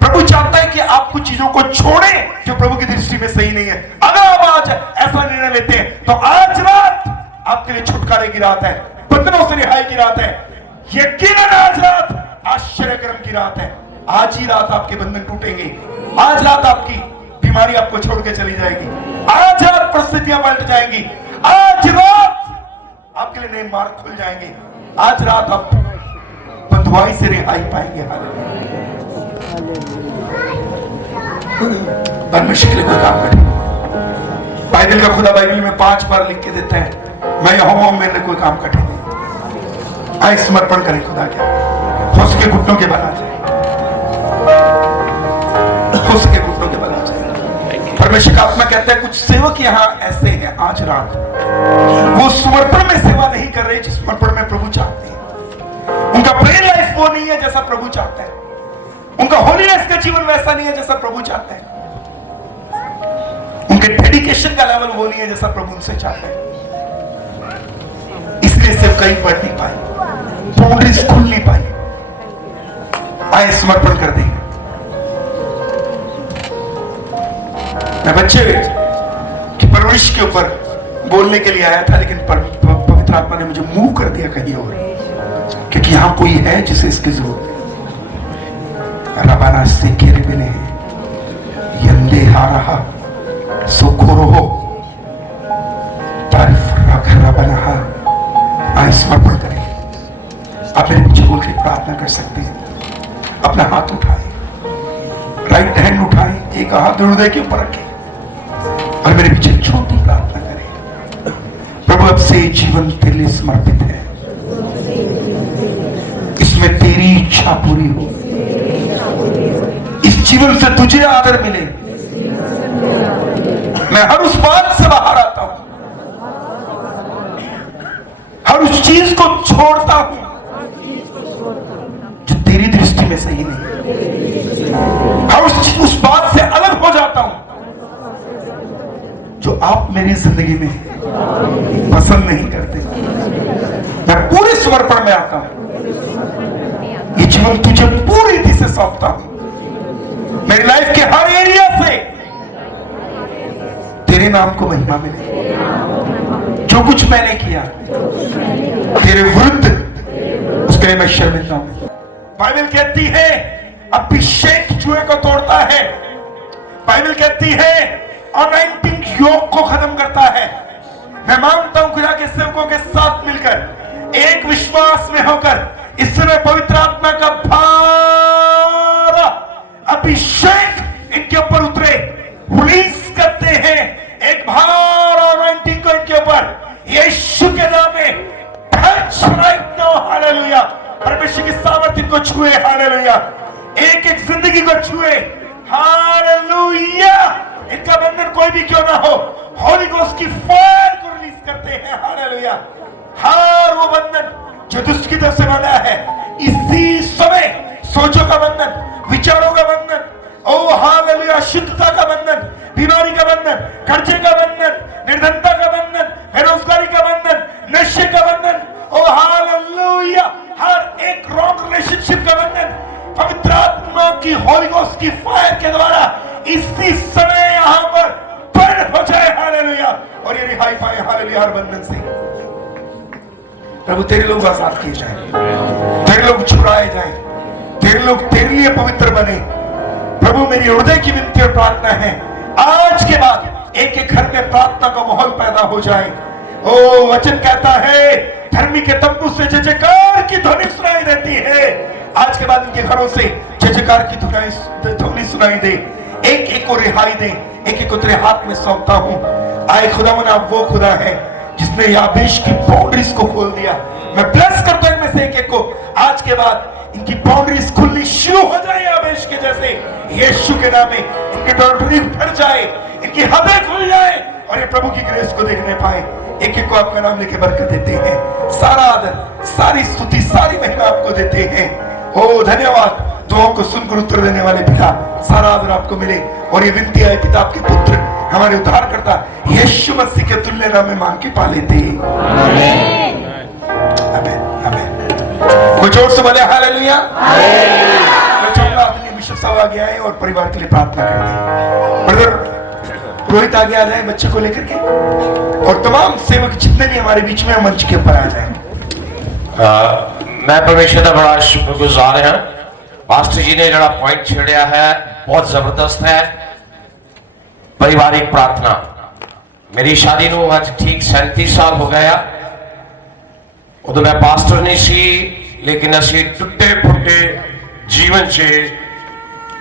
प्रभु चाहता है कि आप कुछ चीजों को छोड़ें जो प्रभु की दृष्टि में सही नहीं है। अगर आप आज ऐसा निर्णय लेते हैं तो आज रात आपके लिए छुटकारे की रात है, बंधनों से रिहाई की रात है। यकीनन आज रात आश्चर्यक्रम की रात है। आज ही रात आपके बंधन टूटेंगे, आज रात आपकी बीमारी आपको छोड़ के चली जाएगी, आज रात परिस्थितियां पलट जाएंगी, आज रात आपके लिए नए मार्ग खुल जाएंगे, आज रात आप बंधुआई से रिहाई पाएंगे। परमेश्वर के लिए कोई काम करें। बाइबल का खुदा बाइबल में 5 बार लिख के देता है, मैं यहोवा हूं, मेरे लिए कोई काम कठिन नहीं। आए समर्पण करें खुदा के, हो सके घुटनों के बल आ जाए, हो सके घुटनों के बल आ जाए। परमेश्वर का आत्मा कहता है कुछ सेवक यहाँ ऐसे हैं आज रात, वो समर्पण में सेवा नहीं कर रहे जिस समर्पण में प्रभु चाहते हैं। उनका प्रेयर लाइफ वो नहीं है जैसा प्रभु चाहता है, उनका होलीनेस का जीवन वैसा नहीं है जैसा प्रभु चाहता है, उनके डेडिकेशन का लेवल वो नहीं है जैसा प्रभु उनसे चाहता है। इसलिए सिर्फ कहीं बढ़ नहीं पाई, बाउंड्रीज खुल नहीं पाई। आए समर्पण कर देंगे। मैं बच्चे कि परवरिश के ऊपर बोलने के लिए आया था, लेकिन पवित्र आत्मा ने मुझे मूव कर दिया कहीं और, क्योंकि यहां कोई है जिसे इसकी जरूरत है। रबाना से किरबिने यंदे हारा सुखोरो हो तारीफ रख रबाना। आए समर्पण करें। आप मेरे पीछे बोल के प्रार्थना कर सकते हैं। अपना हाथ उठाए, राइट हैंड उठाए, एक हाथ हृदय के ऊपर रखें और मेरे पीछे छोटी प्रार्थना करें। प्रभु अब से जीवन तेरे लिए समर्पित है, इसमें तेरी इच्छा पूरी हो, इस जीवन से तुझे आदर मिले। मैं हर उस बात से बाहर आता हूं, हर उस चीज को छोड़ता हूं जो तेरी दृष्टि में सही नहीं, हर उस बात से अलग हो जाता हूं जो आप मेरी जिंदगी में पसंद नहीं करते। मैं पूरे समर्पण में आता हूं, ये जीवन तुझे पूरी रीति से सौंपता हूं। मेरी लाइफ के हर एरिया से तेरे नाम को महिमा मिले। जो कुछ मैंने किया तेरे विरुद्ध, उसके लिए मैं शर्मिंदा हूं। बाइबल कहती है अभिषेक जुए को तोड़ता है। बाइबल कहती है अनॉइंटिंग योग को खत्म करता है। मैं मानता हूं खुदा के सेवकों के साथ मिलकर एक विश्वास में होकर इस समय पवित्र आत्मा का भार अभिषेक इनके ऊपर उतरे, रिलीज करते हैं एक भार और अनॉइंटिंग को इनके ऊपर यीशु के नाम में। Touch right now, hallelujah. परमेश्वर की सामर्थ्य इनको छुए, हालेलुया। एक एक जिंदगी को छुए, हालेलुया। इनका बंधन कोई भी क्यों ना हो, होली गोस्ट की फायर को रिलीज करते हैं, हालेलुया। हर वो बंधन जो दुष्ट की तरफ से बना है, इसी समय सोचों का बंधन, विचारों का बंधन, ओ हालेलुया, शुद्धता का बंधन, बीमारी का बंधन, कर्जे का बंधन, निर्धनता का बंधन, बेरोजगारी का बंधन, नशे का बंधन, ओ हालेलुया, हर एक रॉन्ग रिलेशनशिप का बंधन पवित्र आत्मा की होली गोस्ट की फायर के द्वारा इसी समय यहां पर बर्न हो जाए, हालेलुया। और ये रिहाई पाए, हालेलुया, हर बंधन से। प्रभु तेरे लोग आजाद किए जाएं, तेरे लोग छुड़ाए जाएं, तेरे लोग तेरे लिए पवित्र बने। प्रभु मेरी हृदय की विनती और प्रार्थना है, आज के बाद एक एक घर में प्रार्थना का माहौल पैदा हो जाए। ओ वचन कहता है धर्मी के तंबू से जय जयकार की ध्वनि सुनाई देती है। आज के बाद इनके घरों से जय जयकार की ध्वनि सुनाई दे। एक एक को रिहाई दे, एक एक को तेरे हाथ में सौंपता हूं। आए खुदावन, आप वो खुदा है जिसने याबेश की बाउंड्रीज को खोल दिया। मैं ब्लेस करता हूं इनमें से एक एक को। आज के बाद इनकी बाउंड्रीज खुलनी शुरू हो जाए याबेश के जैसे, यीशु के नाम में। इनकी बाउंड्री भर जाए, इनकी हदें खुल जाए और ये प्रभु की ग्रेस को देखने पाए। एक एक को आपका नाम लेके बरकत देते हैं। सारा आदर, सारी स्तुति, सारी महिमा आपको देते हैं। ओ धन्यवाद। दुआओं को सुनकर उत्तर देने वाले पिता, सारा आदर आपको मिले। और ये विनती है पिता, आपके पुत्र हमारे उद्धार करता यीशु मसीह के तुल्य नाम में मांग के पा लेते हैं। आमीन, आमीन। कोई जोर से बोले हालेलुया। मैं चाहूंगा अपने बिशप साहब आगे आए और परिवार के लिए प्रार्थना कर दें। ब्रदर रोहित आगे आ जाए बच्चे को लेकर के, और तमाम सेवक जितने भी हमारे बीच में मंच के ऊपर आ जाए। मैं परमेश्वर का बड़ा शुक्रगुजार है। मास्टर जी ने जरा पॉइंट छेड़िया है, बहुत जबरदस्त है। परिवारिक प्रार्थना, मेरी शादी ਨੂੰ ਅੱਜ ठीक 37 साल हो गया। उदों मैं पास्टर नहीं सी, लेकिन असी टुटे फुटे जीवन से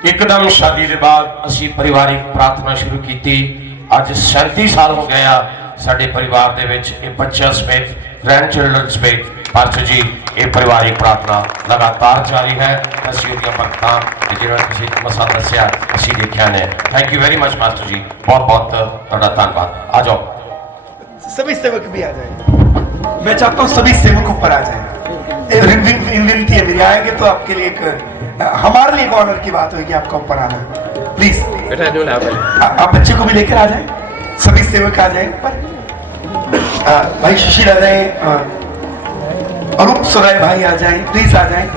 एकदम शादी के बाद असी परिवारिक प्रार्थना शुरू की। आज 37 साल हो गया साडे परिवार दे विच, ये बच्चों समेत, ग्रैंड चिल्ड्रन समेत पास्टर जी ये परिवारिक प्रार्थना लगातार जारी है। असी उहदियां बरकतां जिन्होंने तुसीं मसा दस्सिया असी देखिया ने। Thank you very much master ji, बहुत बहुत तुहाडा धन्यवाद। आ जाओ, सभी सेवक भी आ जाए। मैं चाहता हूँ सभी सेवक ऊपर आ जाए। विनती है मेरी, आएंगे तो आपके लिए एक, हमारे लिए एक ऑनर की बात होगी आपका ऊपर आना। प्लीज आप बच्चे को भी लेकर आ जाए, सभी सेवक आ जाए ऊपर। भाई सुशील आ जाए, अरूप सुराय भाई आ जाए, प्लीज आ जाए।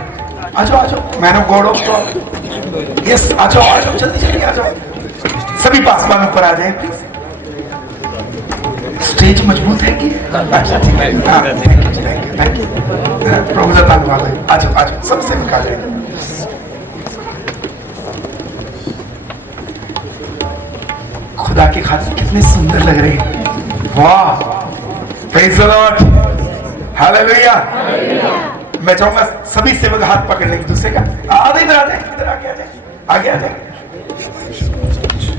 आ जाओ, आ जाओ, man of God of God, yes आ जाओ, आ जाओ, जल्दी जल्दी आ जाओ। सभी पासवान ऊपर आ जाए प्लीज। स्टेज मजबूत है कि? अच्छा ठीक है, थैंक यू थैंक यू। प्रभु का धन्यवाद है। आ जाओ, आ जाओ, सब सेवक आ जाए। खुदा के खातिर कितने सुंदर लग रहे हैं। वाह, प्रेज द लॉर्ड, हालेलुया। मैं चाहूंगा सभी सेवक हाथ पकड़ लेंगे दूसरे का। आधे इधर आ जाए, इधर आगे आ जाए, आगे आ जाए।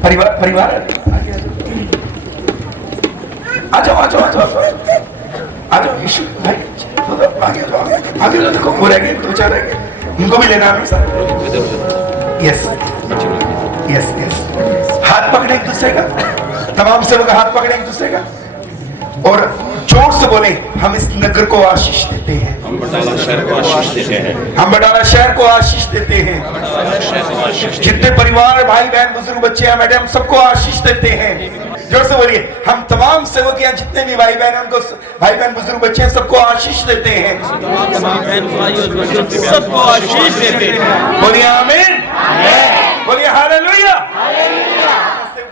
परिवार परिवार आगे आ जाओ, आ जाओ, आ जाओ, आ जाओ। यीशु भाई आगे आ जाओ, आगे देखो, वो रह गए, 2-4 रह गए, उनको भी लेना है सर। यस यस यस, हाथ पकड़े एक दूसरे का, तमाम सेवक हाथ पकड़े एक दूसरे का और जोर से बोले, हम इस नगर को आशीष देते हैं, हम बटाला शहर को आशीष देते हैं, हम बटाला शहर को आशीष देते हैं। जितने परिवार, भाई बहन, बुजुर्ग, बच्चे हैं, मैडम, सबको आशीष देते हैं। जोर से बोलिए, हम तमाम सेवक यहाँ जितने भी भाई बहन, उनको भाई बहन, बुजुर्ग, बच्चे हैं, सबको आशीष देते हैं, सबको आशीष देते हैं। बोलिए आमीन, बोलिए हालेलुया।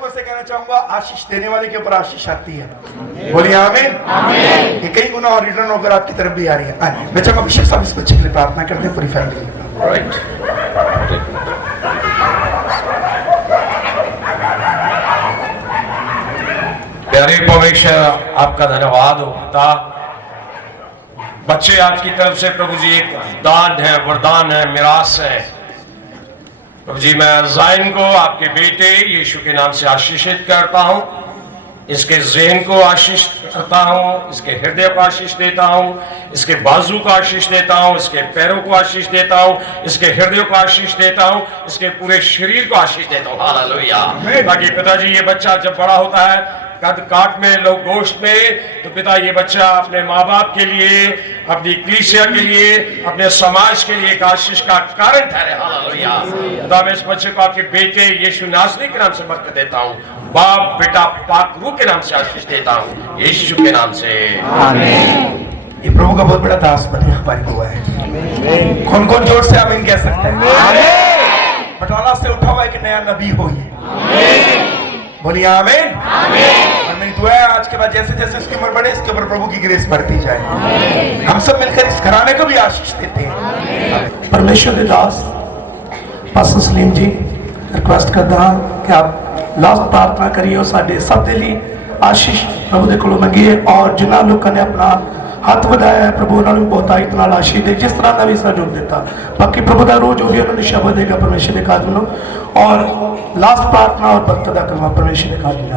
से कहना चाहूंगा, आशीष देने वाले के ऊपर आशीष आती है। बोलिए आमीन, आमीन। ये कई गुना और रिटर्न होकर आपकी तरफ भी आ रही है। मैं चाहूंगा विशेष साहब इस बच्चे के लिए प्रार्थना करते हैं, पूरी फैमिली। प्यारे परमेश्वर, आपका धन्यवाद हो पिता। बच्चे आपकी तरफ से प्रभु जी एक दान है, वरदान है, मिरास है। प्रभु जी, मैं जाइन को आपके बेटे यीशु के नाम से आशीषित करता हूं। इसके ज़हन को आशीष करता हूं, इसके हृदय को आशीष देता हूं, इसके बाजू को आशीष देता हूं, इसके पैरों को आशीष देता हूं, इसके हृदय को आशीष देता हूं, इसके पूरे शरीर को आशीष देता हूं। हालेलुया। ताकि पिताजी ये बच्चा जब बड़ा होता है कद काट में, लोग गोश्त में, तो पिता ये बच्चा अपने माँ बाप के लिए, अपनी कलीसिया के लिए, अपने समाज के लिए एक आशीष का कारण ठहरे। हालेलुया। खुदा, मैं इस बच्चे को आपके बेटे यीशु नासरी के नाम से बरकत देता हूँ। बाप, बेटा, पाक रूह के नाम से आशीष देता हूँ, यीशु के नाम से आमीन। ये प्रभु का बहुत बड़ा दास बने हमारी दुआ है। कौन कौन जोर से आमीन कह सकते हैं? बटाला से उठा हुआ एक नया नबी हो ये। बोलिए आमीन। और मेरी दुआ है आज के बाद जैसे जैसे उसकी उम्र बढ़े, इसके ऊपर प्रभु की ग्रेस बढ़ती जाए। हम सब मिलकर इस घराने को भी आशीष देते हैं। परमेश्वर के दास पास्टर सलीम जी रिक्वेस्ट करता हूं कि आप लास्ट प्रार्थना करिए और साडे सब दे लिए आशीष प्रभु दे कोलों मंगिए। और जिन्होंने लोगों ने अपना हाथ बढ़ाया है प्रभु उन्होंने बहुतायत नाल आशीष दे, जिस तरह का भी सहयोग देता। बाकी प्रभु का रोज जो भी उन्होंने शब्द देगा परमेश्वर के काज में। और लास्ट प्रार्थना और बरकत दा करवा परमेश्वर के काज में।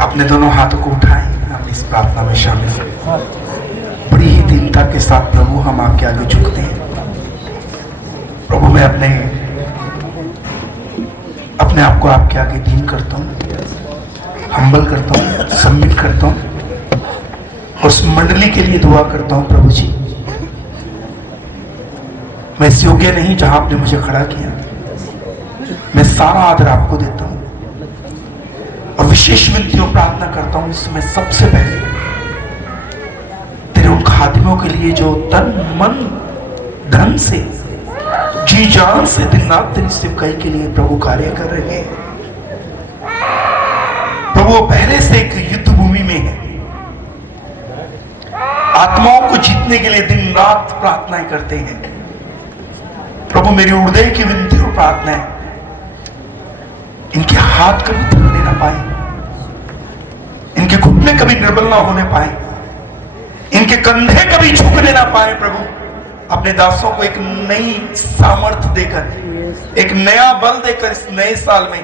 अपने दोनों हाथों को उठाएं, हम इस प्रार्थना में शामिल हैं। बड़ी ही दीनता के साथ प्रभु हम आपके आगे झुकते हैं। प्रभु, मैं अपने आप को आपके आगे दीन करता हूँ, हम्बल करता हूँ, सबमिट करता हूँ और उस मंडली के लिए दुआ करता हूँ। प्रभु जी, मैं इस योग्य नहीं जहां आपने मुझे खड़ा किया। मैं सारा आदर आपको देता हूँ और विशेष विनती और प्रार्थना करता हूँ इसमें सबसे पहले तेरे उन खादिमों के लिए जो तन मन धन से, जी जान से दिन रात तेरी सेवकाई के लिए प्रभु कार्य कर रहे हैं। प्रभु, वो पहले से एक युद्ध भूमि में है, आत्माओं को जीतने के लिए दिन रात प्रार्थनाएं करते हैं। प्रभु, मेरी हृदय की विनती और प्रार्थना है, इनके हाथ कभी थकने ना पाए, इनके घुटने कभी निर्बल ना होने पाए, इनके कंधे कभी झुकने ना पाए। प्रभु, अपने दासों को एक नई सामर्थ्य देकर, एक नया बल देकर, इस नए साल में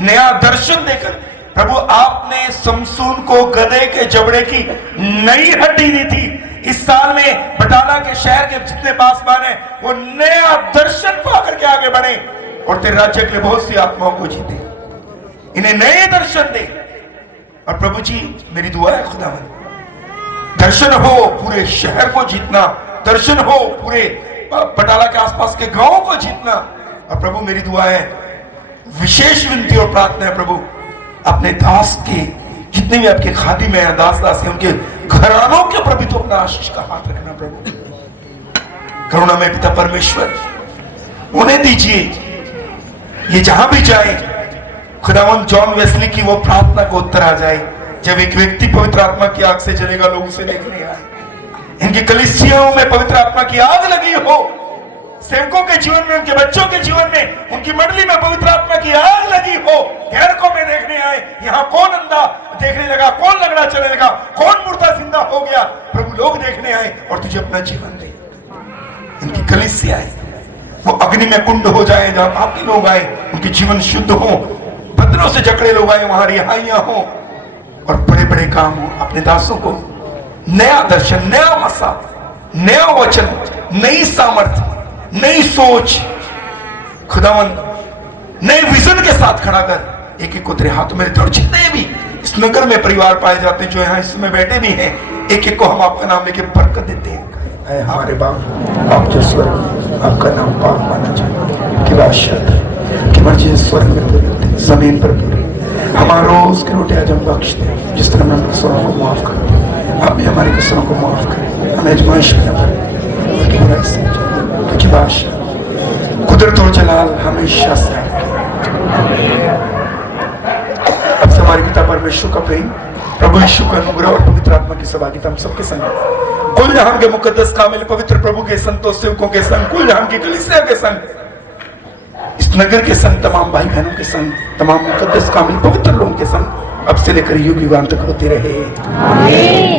नया दर्शन देकर, प्रभु आपने समसून को गधे के जबड़े की नई हड्डी दी थी। इस साल में बटाला के शहर के जितने पासवान हैं वो नया दर्शन पाकर के आगे बढ़े और तेरे राज्य के लिए बहुत सी आत्माओं को जीते, इन्हें नए दर्शन दे। और प्रभु जी, मेरी दुआ है खुदावंद, दर्शन हो पूरे शहर को जीतना, दर्शन हो पूरे बटाला के आसपास के गांवों को जीतना। और प्रभु, मेरी दुआ है, विशेष विनती और प्रार्थना है प्रभु, अपने दास के जितने भी आपके खादिम हैं, दास दास हैं, उनके घरानों के ऊपर भी तो अपना आशीष का हाथ रखना प्रभु। करुणा में पिता परमेश्वर, उन्हें दीजिए ये जहां भी जाए खुदावंद जॉन वेस्ली की वो प्रार्थना को उत्तर आ जाए। जब एक व्यक्ति पवित्र आत्मा की आग से जलेगा, लोग उसे देखने आए। इनकी कलीसियाओं में पवित्र आत्मा की आग लगी हो, सेवकों के जीवन में, उनके बच्चों के जीवन में, उनकी मंडली में पवित्र आत्मा की आग लगी हो। गैरकों में देखने आए, यहाँ कौन अंधा देखने लगा, कौन लंगड़ा चलने लगा, कौन मुर्दा जिंदा हो गया। प्रभु, लोग देखने आए और तुझे अपना जीवन दे। इनकी कलीसियाएं वो अग्नि में कुंड हो जाए, जहां पापी लोग आए उनके जीवन शुद्ध हो, बदलों से जकड़े लोग आए वहां रिहाइयां हो और बड़े बड़े काम हो। अपने दासों को नया दर्शन, नया मसा, नया वचन, नई सामर्थ्य, नई सोच खुदावंद, नए विजन के साथ खड़ा कर एक एक को तेरे हाथों में देते। और जितने भी इस नगर में परिवार पाए जाते हैं, जो यहाँ इस समय बैठे भी हैं, एक एक को हम आपका नाम लेके बरकत देते हैं। हमारे बाप आप जो स्वर्ग, आपका नाम पाक माना जाए, कि बादशाह की मर्जी स्वर्ग में पूरी होती, जमीन पर पूरी। हमारा रोज की रोटी आज हम बख्श दें, जिस तरह हम कसरों को माफ करें, आप भी हमारी कसरों को माफ करें, हमें आजमाइश में न पड़े, कि बादशाह कुदरत और जलाल हमेशा से अब से हमारे पिता परमेश्वर का प्रेम, प्रभु यीशु का अनुग्रह और पवित्र आत्मा की सहभागिता हम सबके संग, कुल जहां के मुकद्दस कामिल पवित्र प्रभु के संतों सेवकों के संग, कुल जहां की कलीसिया के संग, इस नगर के संग, तमाम भाई बहनों के संग, तमाम मुकद्दस कामिल पवित्र लोगों के संग अब से लेकर युग युगांत तक होती रहे।